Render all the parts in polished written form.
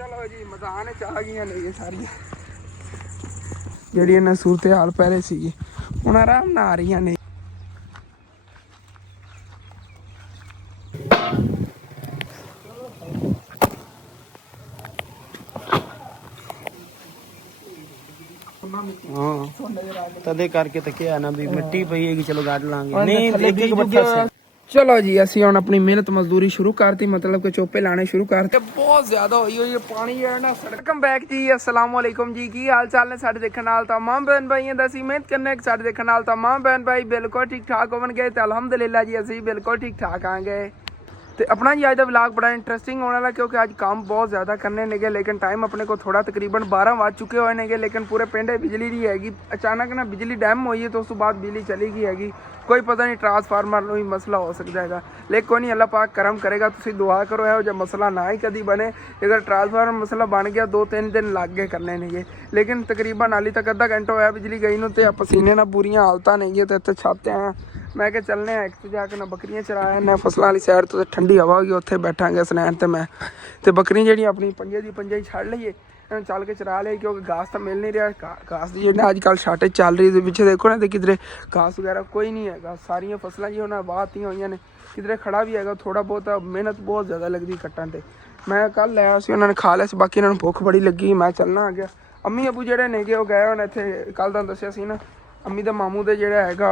चलो जी मैदान च आ गई ने ये सारी ਜਿਹੜੀ ਇਹਨਾਂ ਸੂਰਤ ਹਾਲ ਪਹਿਲੇ ਸੀਗੀ ਹੁਣ ਆਰਾਮ ਨਾਲ ਆ ਰਹੀਆਂ ਨੇ। ਤਦੇ ਕਰਕੇ ਤਾਂ ਕਿਹਾ ਨਾ ਵੀ ਮਿੱਟੀ ਪਈ ਹੈਗੀ ਚਲੋ ਗੱਡ ਲਾਂਗੇ ਨਹੀਂ ਇੱਕ ਬੱਠਾ। चलो जी ਅਸੀਂ ਹੁਣ ਆਪਣੀ ਮਿਹਨਤ ਮਜ਼ਦੂਰੀ ਸ਼ੁਰੂ ਕਰਤੀ मतलब कि ਚੋਪੇ ਲਾਣੇ ਸ਼ੁਰੂ ਕਰਤੇ ਬਹੁਤ ਜ਼ਿਆਦਾ ਹੋਈ ਹੋਈ ਪਾਣੀ ਹੈ ਨਾ ਵੈਲਕਮ ਬੈਕ ਜੀ अस्सलाम वालेकुम जी ਕੀ ਹਾਲ ਚਾਲ ਨੇ ਸਾਡੇ ਦੇਖਣ ਨਾਲ तमाम बहन भाइयों ਦਾ ਅਸੀਂ ਮਿਹਨਤ ਕਰਨੇ ਸਾਡੇ ਦੇਖਣ ਨਾਲ तमाम बहन भाई बिल्कुल ठीक ठाक ਹੋਣਗੇ ਤੇ ਅਲਹਮਦੁਲਿਲਾ ਜੀ ਅਸੀਂ ਬਿਲਕੁਲ ਠੀਕ ਠਾਕ ਆਂਗੇ। तो अपना जी अज का व्लॉग बड़ा इंटरेस्टिंग होने वाला क्योंकि अज काम बहुत ज़्यादा करने लगे लेकिन टाइम अपने को थोड़ा तकरीबन 12 बज चुके हुए हैं लेकिन पूरे पिंड बिजली नहीं हैगी। अचानक ना बिजली डैम हुई है तो उस बाद बिजली चली गई हैगी। कोई पता नहीं ट्रांसफार्मर में मसला हो सकता है लेकिन कोई नहीं अल्लाह पाक करम करेगा। तुम दुआ करो है जो मसला ना ही कभी बने। अगर ट्रांसफार्मर मसला बन गया 2-3 दिन लग गए करने नहीं लेकिन तकरीबन हाली तक अद्धा घंटा होया बिजली गई नूं ते पसीने ना पूरियां हालत नहीं तो इतने छाते हैं। मैं क्या चलने एक तो जाके ना बकरियां चराया ना फसलों वाली साइड तो ठंडी हवा होगी उत्थे बैठांगे स्नैन ते मैं तो बकरियां जी अपनी पंजे दी पंजे छड़ लईए चल के चरा लिया क्योंकि घास तो मिल नहीं रहा। घास की जी अजकल शार्टेज चल रही है पिछे देखो ना तो किधरे घास वगैरह कोई नहीं है। सारिया फसलों जी उन्हें बाहती हुई ने किधरे खड़ा भी है थोड़ा बहुत मेहनत बहुत ज़्यादा लगती कट्टन ते। मैं कल लिया उन्होंने खा लिया बाकी इन्होंने भुख बड़ी लगी मैं चलना आ गया। अम्मी अबू जेडे ने गए गए होने इतने कल तुहानूं दस्सिया सी ना अम्मी दे मामू दे जेड़ा हैगा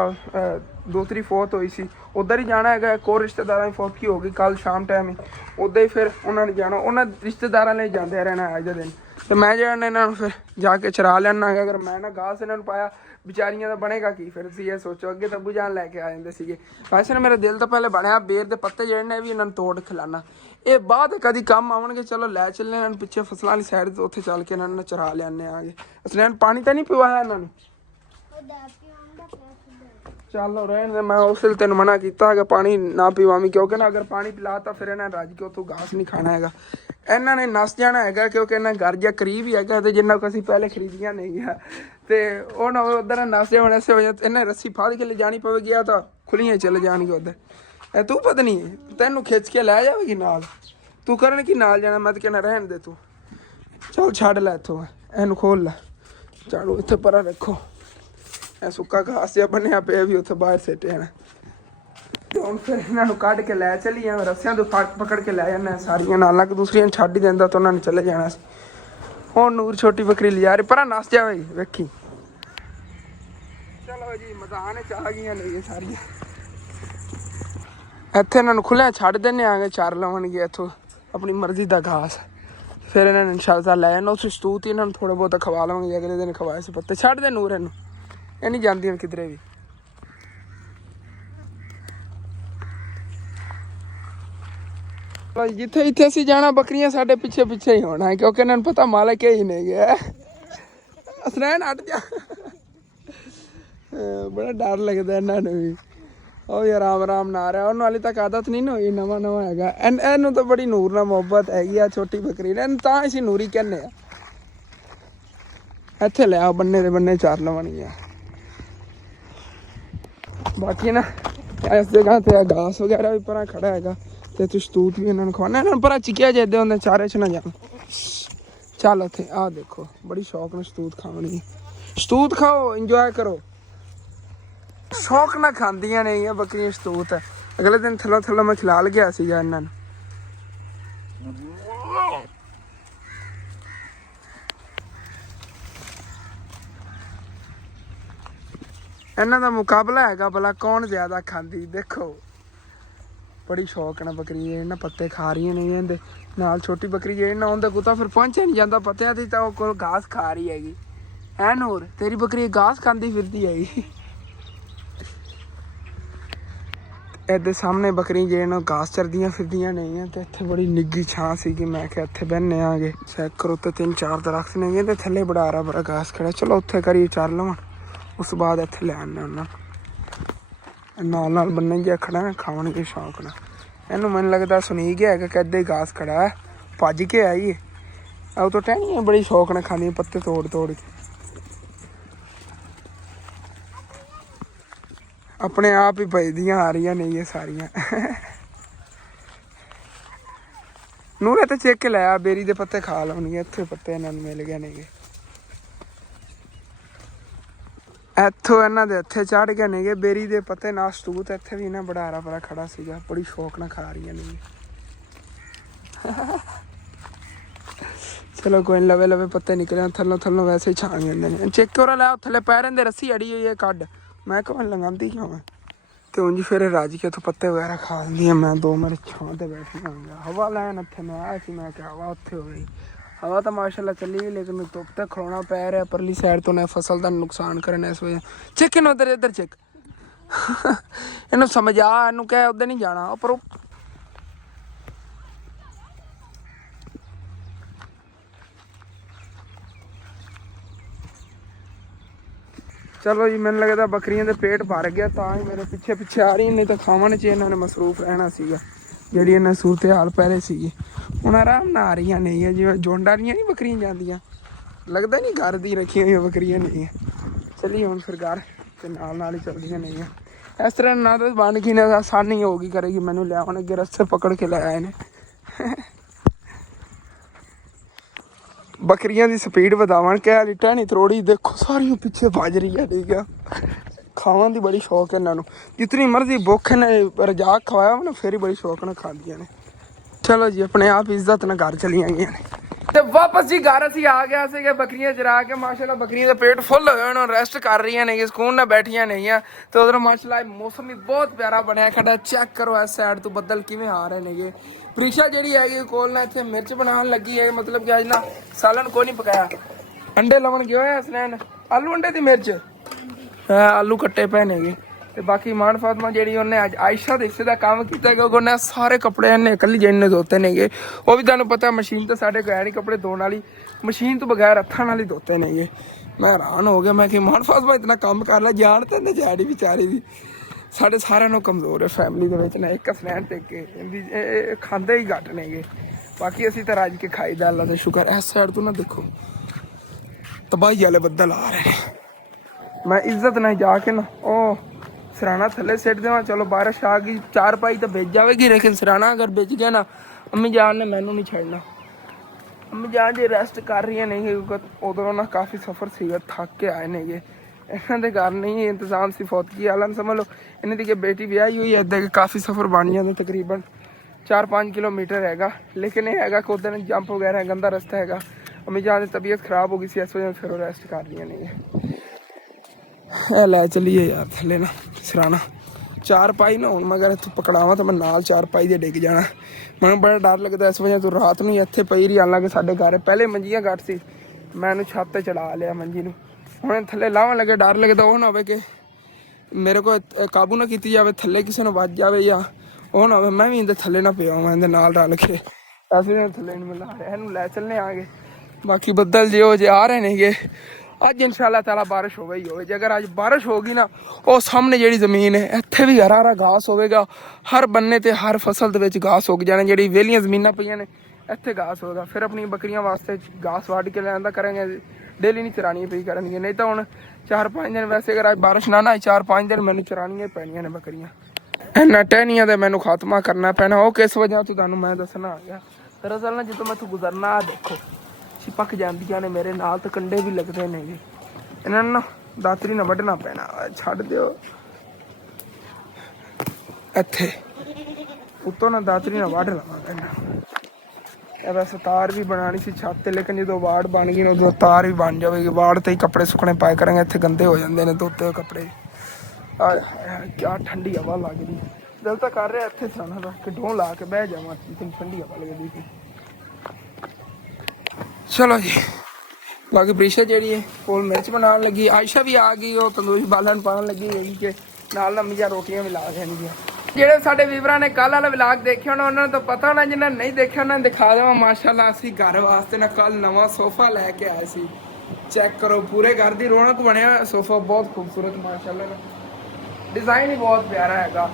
दोतरी फौत हुई सी उधर ही जाना है। एक और रिश्तेदार फौत की होगी कल शाम टाइम ही उधर ही फिर उन्होंने जाना उन्होंने रिश्तेदारों ने जाते रहना अज दिन तो मैं जो इन्होंने फिर जाके चरा लेना है। अगर मैं ना घास इन्होंने पाया बेचारियां का बनेगा की फिर ये सोचो अगे तो बुझान लैके आ जाते थे। वैसे ना मेरा दिल तो पहले बनया बेर के पत्ते जोड़े ने भी इन्होंने तोड़ खिलाना ये बाद कभी कम आवे चलो लै चलने पिछे फसलों वाली साइड तो उत्थे चल के इन्होंने चरा लिया आगे असलैन पानी तो नहीं पिवाया इन्होंने चलो रहने मैं उस वेले तेन मना किया पानी ना पीवावी क्योंकि ना अगर पानी पिलाता फिर इन्हें रज के उतों घास नहीं खाना है। इन्होंने नस जाना है क्योंकि इन्हें घर जा करीब ही है तो जिन्ना को असीं पहले खरीदिया नहीं है तो उन्हें उधर नस जाने इस वजह इन्हें रस्सी फाड़ के ले जानी पवेगी या तो खुलियाँ चले जाएगी उधर तू पता नहीं तेनों खिंच के लै जाएगी नाल तू करन की नाल जाना मैं तो कहना रहन दे तू चल छड़ लै इत्थों इनू खोल लै झाड़ू इत्थे परा रखो सुक्का घास जहा बनिया पे भी उत्थे बाहर सिटे हैं तो हम फिर इन्हों कढ़ के लै चलीए रस्सियां तो पकड़ के लै जाना सारिया नाल कि दूसरिया छड़ ही देंदा तो उन्होंने चले जाना। हुण नूर छोटी बकरी लिजा रही पर नस जा भाई वेखी। चलो जी मैदान च आ गई ने ये सारिया इत्थे इन्होंने खुलिया छड़ देने आगे चार लवणगे इत्थों अपनी मर्जी का घास फिर इन्होंने इंशाअल्लाह लै जाना उस स्तूत ही इन्होंने थोड़ा बहुत खवा लवेंगे अगले दिन खवाए से पत्ते छड़ दे नूर इनू ये नहीं जाती किधरे भी। जिथे इतने असी जाना बकरियां साढ़े पिछे पिछे ही होना है क्योंकि इन्होंने पता मालिक ही नहीं गया असरैन हट जा बड़ा डर लगता इन्होंने भी ਉਹ ਯਾਰ ਆਰਾਮ ਨਾ ਆ ਰਿਹਾ ਉਹਨੂੰ ਹਾਲੇ ਤੱਕ ਆਦਤ ਨਹੀਂ ਨਾ ਹੋਈ ਨਵਾਂ ਨਵਾਂ ਹੈਗਾ ਇਹਨੂੰ ਤਾਂ ਬੜੀ ਨੂਰ ਨਾਲ ਮੁਹੱਬਤ ਹੈਗੀ ਆ ਛੋਟੀ ਬੱਕਰੀ ਨੇ ਇਹਨੂੰ ਤਾਂ ਅਸੀਂ ਨੂਰੀ ਕਹਿੰਦੇ ਆ। ਇੱਥੇ ਲੈ ਆ ਬੰਨੇ ਦੇ ਬੰਨੇ ਚਾਰ ਲਵਣਗੀਆਂ ਬਾਕੀ ਨਾ ਇਸ ਜਗ੍ਹਾ ਤੇ ਘਾਸ ਵਗੈਰਾ ਵੀ ਪਰਾਂ ਖੜਾ ਹੈਗਾ ਤੇ ਤਸ਼ਤੂਤ ਵੀ ਇਹਨਾਂ ਨੂੰ ਖਵਾਉਣਾ ਇਹਨਾਂ ਨੂੰ ਪਰਾਂ ਚਿਕਿਆ ਜਾਂਦੇ ਹੁੰਦੇ ਚਾਰੇ 'ਚ ਨਾ ਜਾਣ ਚੱਲ ਉੱਥੇ ਆਹ ਦੇਖੋ ਬੜੀ ਸ਼ੌਕ ਨਾਲ ਸ਼ਤੂਤ ਖਾਵਣਗੀ ਸ਼ਤੂਤ ਖਾਓ ਇੰਜੋਏ ਕਰੋ शौक ना खांदियां नहीं है बकरियां शतूत है। अगले दिन थलो थलो मैं खिला गया सी इन्हों इन्हों का मुकाबला है भला कौन ज्यादा खांदी देखो बड़ी शौक ना बकरी इन्हें पत्ते खा रही नहीं इहदे नाल छोटी बकरी जी ना उनके कुत्ता फिर पहुंचे नहीं जाता पत्तियां दी तो कोल घास खा रही हैगी है नूर तेरी बकरी घास खांदी फिरती हैगी। इधर सामने बकरी जे घास चरदियां फिरदियां नहीं है तो इतने बड़ी निग्गी छां सी कि मैं क्या इतने बहने आगे चेक करो तो 3-4 दरख्त नहीं है तो थले बड़ा हरा भरा घास खड़ा चलो उत्थे करिए चार लवन उस बाद इतने ले आने उन्होंने नाल बन्ने जे खड़ा है खावन के शौक ना इनू मैनू लगता सुनी गया है कि इदा ही घास खड़ा है भज के आई है अब तो टहनियां बड़ी शौक ना खानी पत्ते तोड़ तोड़ के अपने आप ही भजदियां आ रही नहीं ये सारियां ਨੂਰੇ ਤੇ ਚੇਕ ਕੇ ਲਾਇਆ ਬੇਰੀ ਦੇ ਪੱਤੇ ਖਾ ਲਾਉਣਗੇ। ਇੱਥੇ ਪੱਤੇ ਇਹਨਾਂ ਨੂੰ ਮਿਲ ਗਏ ਨੇਗੇ, ਇੱਥੋਂ ਇਹਨਾਂ ਦੇ ਇੱਥੇ ਚੜ ਗਏ ਨੇਗੇ ਬੇਰੀ ਦੇ ਪੱਤੇ ਨਾਲ ਸਤੂਤ। ਇੱਥੇ ਵੀ ਇਹਨਾਂ ਬੜਾ ਹਰਾ ਭਰਾ ਖੜਾ ਸੀਗਾ, ਬੜੀ ਸ਼ੌਕ ਨਾਲ ਖਾ ਰਹੀਆਂ ਨੇ। ਚਲੋ ਕੋਈ ਲਵੇ ਲਵੇ ਪੱਤੇ ਨਿਕਲੇ ਥੱਲੋਂ ਥੱਲੋਂ, ਵੈਸੇ ਹੀ ਛਾਂ ਜਾਂਦੇ ਨੇ। ਚੈੱਕ ਹੋ ਲੈ ਥੱਲੇ ਪੈਰਾਂ ਦੇ ਰੱਸੀ ਅੜੀ ਹੋਈ ਹੈ ਕੱਢ, ਮੈਂ ਕਿਹਾ ਲੰਗਾਉਂਦੀ ਕਿਉਂ ਮੈਂ। ਤੇ ਉਂਝ ਫਿਰ ਰਾਜ ਕੇ ਉੱਥੋਂ ਪੱਤੇ ਵਗੈਰਾ ਖਾ ਲੈਂਦੀਆਂ। ਮੈਂ 2 ਮਿੰਟ ਛਾਂ ਤੇ ਬੈਠੀ ਹੋਊਂਗਾ ਹਵਾ ਲੈਣ। ਇੱਥੇ ਮੈਂ ਆਇਆ ਸੀ, ਮੈਂ ਕਿਹਾ ਹਵਾ ਉੱਥੇ ਹੋ ਗਈ। ਹਵਾ ਤਾਂ ਮਾਸ਼ਾਅੱਲਾ ਚੱਲੀ ਗਈ, ਲੇਕਿਨ ਧੁੱਪ ਤੇ ਖਲੋਣਾ ਪੈ ਰਿਹਾ ਪਰਲੀ ਸਾਈਡ ਤੋਂ। ਨਾ ਫਸਲ ਦਾ ਨੁਕਸਾਨ ਕਰਨ ਇਸ ਵਜ੍ਹਾ। ਚੈੱਕ ਇਹਨੂੰ ਉੱਧਰ ਇੱਧਰ ਚੈੱਕ ਇਹਨੂੰ ਸਮਝ ਆ, ਇਹਨੂੰ ਕਹਿ ਉੱਧਰ ਨਹੀਂ ਜਾਣਾ ਪਰ ਚਲੋ ਜੀ। ਮੈਨੂੰ ਲੱਗਦਾ ਬੱਕਰੀਆਂ ਦੇ ਪੇਟ ਭਰ ਗਿਆ ਤਾਂ ਹੀ ਮੇਰੇ ਪਿੱਛੇ ਪਿੱਛੇ ਆ ਰਹੀ, ਨਹੀਂ ਤਾਂ ਖਾਵਣ 'ਚ ਇਹਨਾਂ ਨੇ ਮਸਰੂਫ ਰਹਿਣਾ ਸੀਗਾ। ਜਿਹੜੀ ਇਹਨਾਂ ਸੂਰਤ ਹਾਲ ਪਹਿਲੇ ਸੀਗੀ ਹੁਣ ਆਰਾਮ ਨਾਲ ਆ ਰਹੀਆਂ ਨਹੀਂ, ਜਿਵੇਂ ਜੋਂਡਾ ਦੀਆਂ ਨਹੀਂ ਬੱਕਰੀਆਂ ਜਾਂਦੀਆਂ, ਲੱਗਦਾ ਨਹੀਂ ਘਰ ਦੀ ਰੱਖੀਆਂ ਹੋਈਆਂ ਬੱਕਰੀਆਂ ਨਹੀਂ। ਚਲੀਏ ਹੁਣ ਫਿਰ ਘਰ ਤੇ ਨਾਲ ਹੀ ਚੱਲਦੀਆਂ ਨਹੀਂ। ਇਸ ਤਰ੍ਹਾਂ ਨਾ ਤਾਂ ਬਣ ਗਈ ਨਾ ਆਸਾਨੀ ਹੋਊਗੀ ਕਰੇਗੀ ਮੈਨੂੰ ਲਿਆਉਣ ਅੱਗੇ ਰਸਤੇ ਪਕੜ ਕੇ ਲੈ ਆਏ ਨੇ। ਬੱਕਰੀਆਂ ਦੀ ਸਪੀਡ ਵਧਾਵਣ ਕਹਿ ਲਿਟਾ ਨਹੀਂ ਤਰੋੜੀ, ਦੇਖੋ ਸਾਰੀਆਂ ਪਿੱਛੇ ਭੱਜ ਰਹੀ ਹੈ। ਠੀਕ ਆ, ਖਾਣ ਦੀ ਬੜੀ ਸ਼ੌਕ ਹੈ ਇਹਨਾਂ ਨੂੰ, ਜਿਤਨੀ ਮਰਜ਼ੀ ਭੁੱਖ ਨੇ ਰਜਾਕ ਖਵਾਇਆ ਨਾ ਫਿਰ ਹੀ ਬੜੀ ਸ਼ੌਕ ਨਾਲ ਖਾਂਦੀਆਂ ਨੇ। ਚਲੋ ਜੀ ਆਪਣੇ ਆਪ ਇੱਜ਼ਤ ਨਾਲ ਘਰ ਚਲੀਆਂ ਗਈਆਂ ਨੇ ਤੇ ਵਾਪਸ ਜੀ ਘਰ ਅਸੀਂ ਆ ਗਿਆ ਸੀਗੇ। ਬੱਕਰੀਆਂ ਚਰਾ ਕੇ ਮਾਸ਼ਾਅੱਲਾ ਬੱਕਰੀਆਂ ਦਾ ਪੇਟ ਫੁੱਲ ਹੋਇਆ, ਉਹਨਾਂ ਰੈਸਟ ਕਰ ਰਹੀਆਂ ਨੇ, ਸਕੂਨ ਨਾਲ ਬੈਠੀਆਂ ਨੇਗੀਆਂ। ਤੇ ਉਧਰ ਮਾਸ਼ਾਅੱਲਾ ਮੌਸਮ ਵੀ ਬਹੁਤ ਪਿਆਰਾ ਬਣਿਆ ਖੜਾ। ਚੈੱਕ ਕਰੋ ਇਸ ਸਾਈਡ ਤੋਂ ਬੱਦਲ ਕਿਵੇਂ ਆ ਰਹੇ ਨੇਗੇ। ਪ੍ਰੀਸ਼ਾ ਜਿਹੜੀ ਹੈਗੀ ਕੋਲ ਨਾ ਇੱਥੇ ਮਿਰਚ ਬਣਾਉਣ ਲੱਗੀ ਹੈ, ਮਤਲਬ ਕਿ ਅੱਜ ਨਾ ਸਾਲਨ ਕੋਈ ਨਹੀਂ ਪਕਾਇਆ, ਅੰਡੇ ਲਵਣ ਗਿਆ ਹੋਇਆ ਇਸਨੇ। ਆਲੂ ਅੰਡੇ ਦੀ ਮਿਰਚ ਆਲੂ ਕੱਟੇ ਪਏ ਨੇਗੇ। ਤੇ ਬਾਕੀ ਮਾਨ ਫਾਤਮਾ ਜਿਹੜੀ ਉਹਨੇ ਅੱਜ ਆਇਸ਼ਾ ਦੇ ਹਿੱਸੇ ਦਾ ਕੰਮ ਕੀਤਾ, ਕਿਉਂਕਿ ਉਹਨੇ ਸਾਰੇ ਕੱਪੜੇ ਇਹਨੇ ਇਕੱਲੀ ਜਿਹਨੇ ਧੋਤੇ ਨੇਗੇ। ਉਹ ਵੀ ਤੁਹਾਨੂੰ ਪਤਾ ਮਸ਼ੀਨ ਤਾਂ ਸਾਡੇ ਕੋਲ ਹੈ ਨਹੀਂ ਕੱਪੜੇ ਧੋਣ ਵਾਲੀ, ਮਸ਼ੀਨ ਤੋਂ ਬਗੈਰ ਹੱਥਾਂ ਨਾਲ ਹੀ ਧੋਤੇ ਨੇਗੇ। ਮੈਂ ਹੈਰਾਨ ਹੋ ਗਿਆ, ਮੈਂ ਕਿ ਮਾਨ ਫਾਤਮਾ ਇਤਨਾ ਕੰਮ ਕਰ ਲਿਆ, ਜਾਣ ਤੇ ਇਹਨੇ ਜੈੜੀ ਵਿਚਾਰੀ ਦੀ। ਸਾਡੇ ਸਾਰਿਆਂ ਨੂੰ ਕਮਜ਼ੋਰ ਹੈ ਫੈਮਿਲੀ ਦੇ ਵਿੱਚ ਨਾ, ਇੱਕ ਸਨੈਣ ਤੇ ਕੇ ਖਾਂਦੇ ਹੀ ਘੱਟ ਨੇਗੇ। ਬਾਕੀ ਅਸੀਂ ਤਾਂ ਰੱਜ ਕੇ ਖਾਈਦਾ, ਅੱਲਾ ਦਾ ਸ਼ੁਕਰ। ਇਸ ਸਾਈਡ ਤੋਂ ਨਾ ਦੇਖੋ ਤਬਾਹੀ ਵਾਲੇ ਬੱਦਲ ਆ ਰਹੇ ਨੇ। ਮੈਂ ਇੱਜ਼ਤ ਨਾਲ ਜਾ ਕੇ ਨਾ ਉਹ ਸਰਾਣਾ ਥੱਲੇ ਸਿੱਟ ਦੇਵਾਂ। ਚਲੋ ਬਾਰਿਸ਼ ਆ ਗਈ, 4 ਪਾਈ ਤਾਂ ਭਿੱਜ ਜਾਵੇਗੀ, ਲੇਕਿਨ ਸਰਾਣਾ ਅਗਰ ਭਿੱਜ ਗਿਆ ਨਾ ਅੰਮੀ ਜਾਨ ਨੇ ਮੈਨੂੰ ਨਹੀਂ ਛੱਡਣਾ। ਅੰਮੀ ਜਾਨ ਜੀ ਰੈਸਟ ਕਰ ਰਹੀਆਂ ਨਹੀਂ, ਕਿਉਂਕਿ ਉਧਰੋਂ ਨਾ ਕਾਫੀ ਸਫ਼ਰ ਸੀਗਾ, ਥੱਕ ਕੇ ਆਏ ਨੇਗੇ। ਇਹਨਾਂ ਦੇ ਘਰ ਨਹੀਂ ਇੰਤਜ਼ਾਮ ਸੀ ਫੌਤਗੀ ਆਲਮ ਸਮਝ ਲਓ। ਇਹਨਾਂ ਦੀ ਕਿ ਬੇਟੀ ਵਿਆਹੀ ਹੋਈ ਹੈ, ਇੱਦਾਂ ਕਿ ਕਾਫੀ ਸਫ਼ਰ ਬਣ ਜਾਂਦਾ, ਤਕਰੀਬਨ 4-5 ਕਿਲੋਮੀਟਰ ਹੈਗਾ। ਲੇਕਿਨ ਇਹ ਹੈਗਾ ਕਿ ਉੱਧਰ ਜੰਪ ਵਗੈਰਾ ਗੰਦਾ ਰਸਤਾ ਹੈਗਾ। ਅੰਮੀ ਜਾਨ ਦੀ ਤਬੀਅਤ ਖਰਾਬ ਹੋ ਗਈ ਸੀ, ਇਸ ਵਜ੍ਹਾ ਫਿਰ ਉਹ ਰੈਸਟ ਕਰ ਰਹੀਆਂ ਨੇ। ਇਹ ਲੈ ਚੱਲੀਏ ਯਾਰ ਥੱਲੇ ਨਾ ਸਰਾਣਾ 4 ਪਾਈ ਨਾ। ਹੁਣ ਮੈਂ ਅਗਰ ਇੱਥੋਂ ਪਕੜਾਵਾਂ ਤਾਂ ਮੈਂ ਨਾਲ 4 ਪਾਈ ਦੇ ਡਿੱਗ ਜਾਣਾ। ਮੈਨੂੰ ਬੜਾ ਡਰ ਲੱਗਦਾ ਇਸ ਵਜ੍ਹਾ ਤੋਂ ਰਾਤ ਨੂੰ ਇੱਥੇ ਪਈ ਰਹੀ। ਹਾਲਾਂਕਿ ਸਾਡੇ ਘਰ ਪਹਿਲੇ ਮੰਜੀਆਂ ਘੱਟ ਸੀ, ਮੈਂ ਇਹਨੂੰ ਛੱਤ ਤੇ ਚੜਾ ਲਿਆ ਮੰਜੀ ਨੂੰ। ਹੁਣ ਥੱਲੇ ਲਾਹਣ ਲੱਗੇ, ਡਰ ਲੱਗਦਾ ਉਹ ਨਾ ਹੋਵੇ ਕਿ ਮੇਰੇ ਕੋਲ ਕਾਬੂ ਨਾ ਕੀਤੀ ਜਾਵੇ, ਥੱਲੇ ਕਿਸੇ ਨੂੰ ਵੱਜ ਜਾਵੇ, ਜਾਂ ਉਹ ਨਾ ਹੋਵੇ ਮੈਂ ਵੀ ਇਹਦੇ ਥੱਲੇ ਨਾ ਪਿਆ ਮੈਂ ਇਹਦੇ ਨਾਲ ਰਲ ਕੇ। ਅਸੀਂ ਥੱਲੇ ਨੂੰ ਮਿਲਾ ਰਿਹਾ, ਇਹਨੂੰ ਲੈ ਚੱਲਣੇ ਆ ਗਏ। ਬਾਕੀ ਬੱਦਲ ਜਿਹੋ ਜਿਹੇ ਆ ਰਹੇ ਨੇਗੇ, ਅੱਜ ਇਨਸ਼ਾਅੱਲਾ ਤਾਲਾ ਬਾਰਿਸ਼ ਹੋਵੇ ਹੀ ਹੋਵੇ। ਜੇ ਅਗਰ ਅੱਜ ਬਾਰਿਸ਼ ਹੋਗੀ ਨਾ, ਉਹ ਸਾਹਮਣੇ ਜਿਹੜੀ ਜ਼ਮੀਨ ਹੈ ਇੱਥੇ ਵੀ ਹਰਾ ਹਰਾ ਘਾਸ ਹੋਵੇਗਾ, ਹਰ ਬੰਨੇ ਤੇ ਹਰ ਫਸਲ ਦੇ ਵਿੱਚ ਘਾਸ ਉੱਗ ਜਾਣੇ। ਜਿਹੜੀ ਵਿਹਲੀਆਂ ਜ਼ਮੀਨਾਂ ਪਈਆਂ ਨੇ ਇੱਥੇ ਘਾਸ ਹੋਵੇਗਾ। ਫਿਰ ਆਪਣੀਆਂ ਬੱਕਰੀਆਂ ਵਾਸਤੇ ਘਾਸ ਵੱਢ ਕੇ ਲੈਣ ਦਾ ਕਰਾਂਗੇ, ਡੇਲੀ ਨਹੀਂ ਚਰਾਉਣੀਆਂ ਪਈ ਕਰਨਗੀਆਂ। ਨਹੀਂ ਤਾਂ ਹੁਣ 4-5 ਦਿਨ ਵੈਸੇ ਅਗਰ ਅੱਜ ਬਾਰਿਸ਼ ਨਾ ਆਏ 4-5 ਦਿਨ ਮੈਨੂੰ ਚਰਾਉਣੀਆਂ ਪੈਣੀਆਂ ਨੇ ਬੱਕਰੀਆਂ। ਇਹਨਾਂ ਟਹਿਨੀਆਂ ਦਾ ਮੈਨੂੰ ਖਾਤਮਾ ਕਰਨਾ ਪੈਣਾ। ਉਹ ਕਿਸ ਵਜ੍ਹਾ ਤੋਂ ਤੁਹਾਨੂੰ ਮੈਂ ਦੱਸਣਾ ਆ ਗਿਆ। ਦਰਅਸਲ ਨਾ ਜਦੋਂ ਮੈਂ ਇੱਥੋਂ ਗੁਜ਼ਰਨਾ ਆ ਦੇਖੋ ਪੱਕ ਜਾਂਦੀਆਂ ਨੇ ਮੇਰੇ ਨਾਲ, ਤਾਂ ਕੰਡੇ ਵੀ ਲੱਗਦੇ ਨੇਗੇ। ਇਹਨਾਂ ਨੂੰ ਨਾ ਦਾਤਰੀ ਨਾਲ ਵੱਢਣਾ ਪੈਣਾ। ਛੱਡ ਦਿਓ ਇੱਥੇ ਉੱਤੋਂ ਨਾ ਦਾਤਰੀ ਨਾਲ ਵੱਢ ਲਵਾਂਗਾ ਇਹਨਾਂ। ਇਹ ਵੈਸੇ ਤਾਰ ਵੀ ਬਣਾਉਣੀ ਸੀ ਛੱਤ ਤੇ, ਲੇਕਿਨ ਜਦੋਂ ਵਾੜ ਬਣ ਗਈ ਨਾ ਉਦੋਂ ਤਾਰ ਵੀ ਬਣ ਜਾਵੇਗੀ। ਵਾੜ ਤੇ ਹੀ ਕੱਪੜੇ ਸੁੱਕਣੇ ਪਾਏ ਕਰਾਂਗੇ, ਇੱਥੇ ਗੰਦੇ ਹੋ ਜਾਂਦੇ ਨੇ ਧੋਤੇ ਹੋਏ ਕੱਪੜੇ। ਕਿਆ ਠੰਡੀ ਹਵਾ ਲੱਗਦੀ, ਦਿਲ ਤਾਂ ਕਰ ਰਿਹਾ ਇੱਥੇ ਸਰਾਣਾ ਦਾ ਕਿ ਢੋਂ ਲਾ ਕੇ ਬਹਿ ਜਾਵਾਂ, ਲੇਕਿਨ ਠੰਡੀ ਹਵਾ ਲੱਗਦੀ ਸੀ। ਚਲੋ ਜੀ ਬਾਕੀ ਪ੍ਰੀਸ਼ਾ ਜਿਹੜੀ ਹੈ ਕੋਲ ਮਿਰਚ ਬਣਾਉਣ ਲੱਗੀ, ਆਇਸ਼ਾ ਵੀ ਆ ਗਈ, ਉਹ ਤੰਦੂਰੀ ਬਾਲਣ ਪਾਉਣ ਲੱਗੀ ਹੈਗੀ ਕਿ ਨਾਲ ਨਵੀਆਂ ਰੋਟੀਆਂ ਵੀ ਲਾ ਦੇਣਗੀਆਂ। ਜਿਹੜੇ ਸਾਡੇ ਵੀਵਰਾਂ ਨੇ ਕੱਲ੍ਹ ਵਾਲਾ ਵਲਾਗ ਦੇਖਿਆ ਹੋਣਾ ਉਹਨਾਂ ਨੂੰ ਤਾਂ ਪਤਾ ਹੋਣਾ, ਜਿਹਨਾਂ ਨਹੀਂ ਦੇਖਿਆ ਉਹਨਾਂ ਨੂੰ ਦਿਖਾ ਦੇਵਾਂ। ਮਾਸ਼ਾਅੱਲਾ ਅਸੀਂ ਘਰ ਵਾਸਤੇ ਨਾ ਕੱਲ ਨਵਾਂ ਸੋਫਾ ਲੈ ਕੇ ਆਏ ਸੀ। ਚੈੱਕ ਕਰੋ ਪੂਰੇ ਘਰ ਦੀ ਰੌਣਕ ਬਣਿਆ ਹੋਇਆ ਸੋਫਾ, ਬਹੁਤ ਖੂਬਸੂਰਤ ਮਾਸ਼ਾਅੱਲਾ, ਡਿਜ਼ਾਈਨ ਹੀ ਬਹੁਤ ਪਿਆਰਾ ਹੈਗਾ।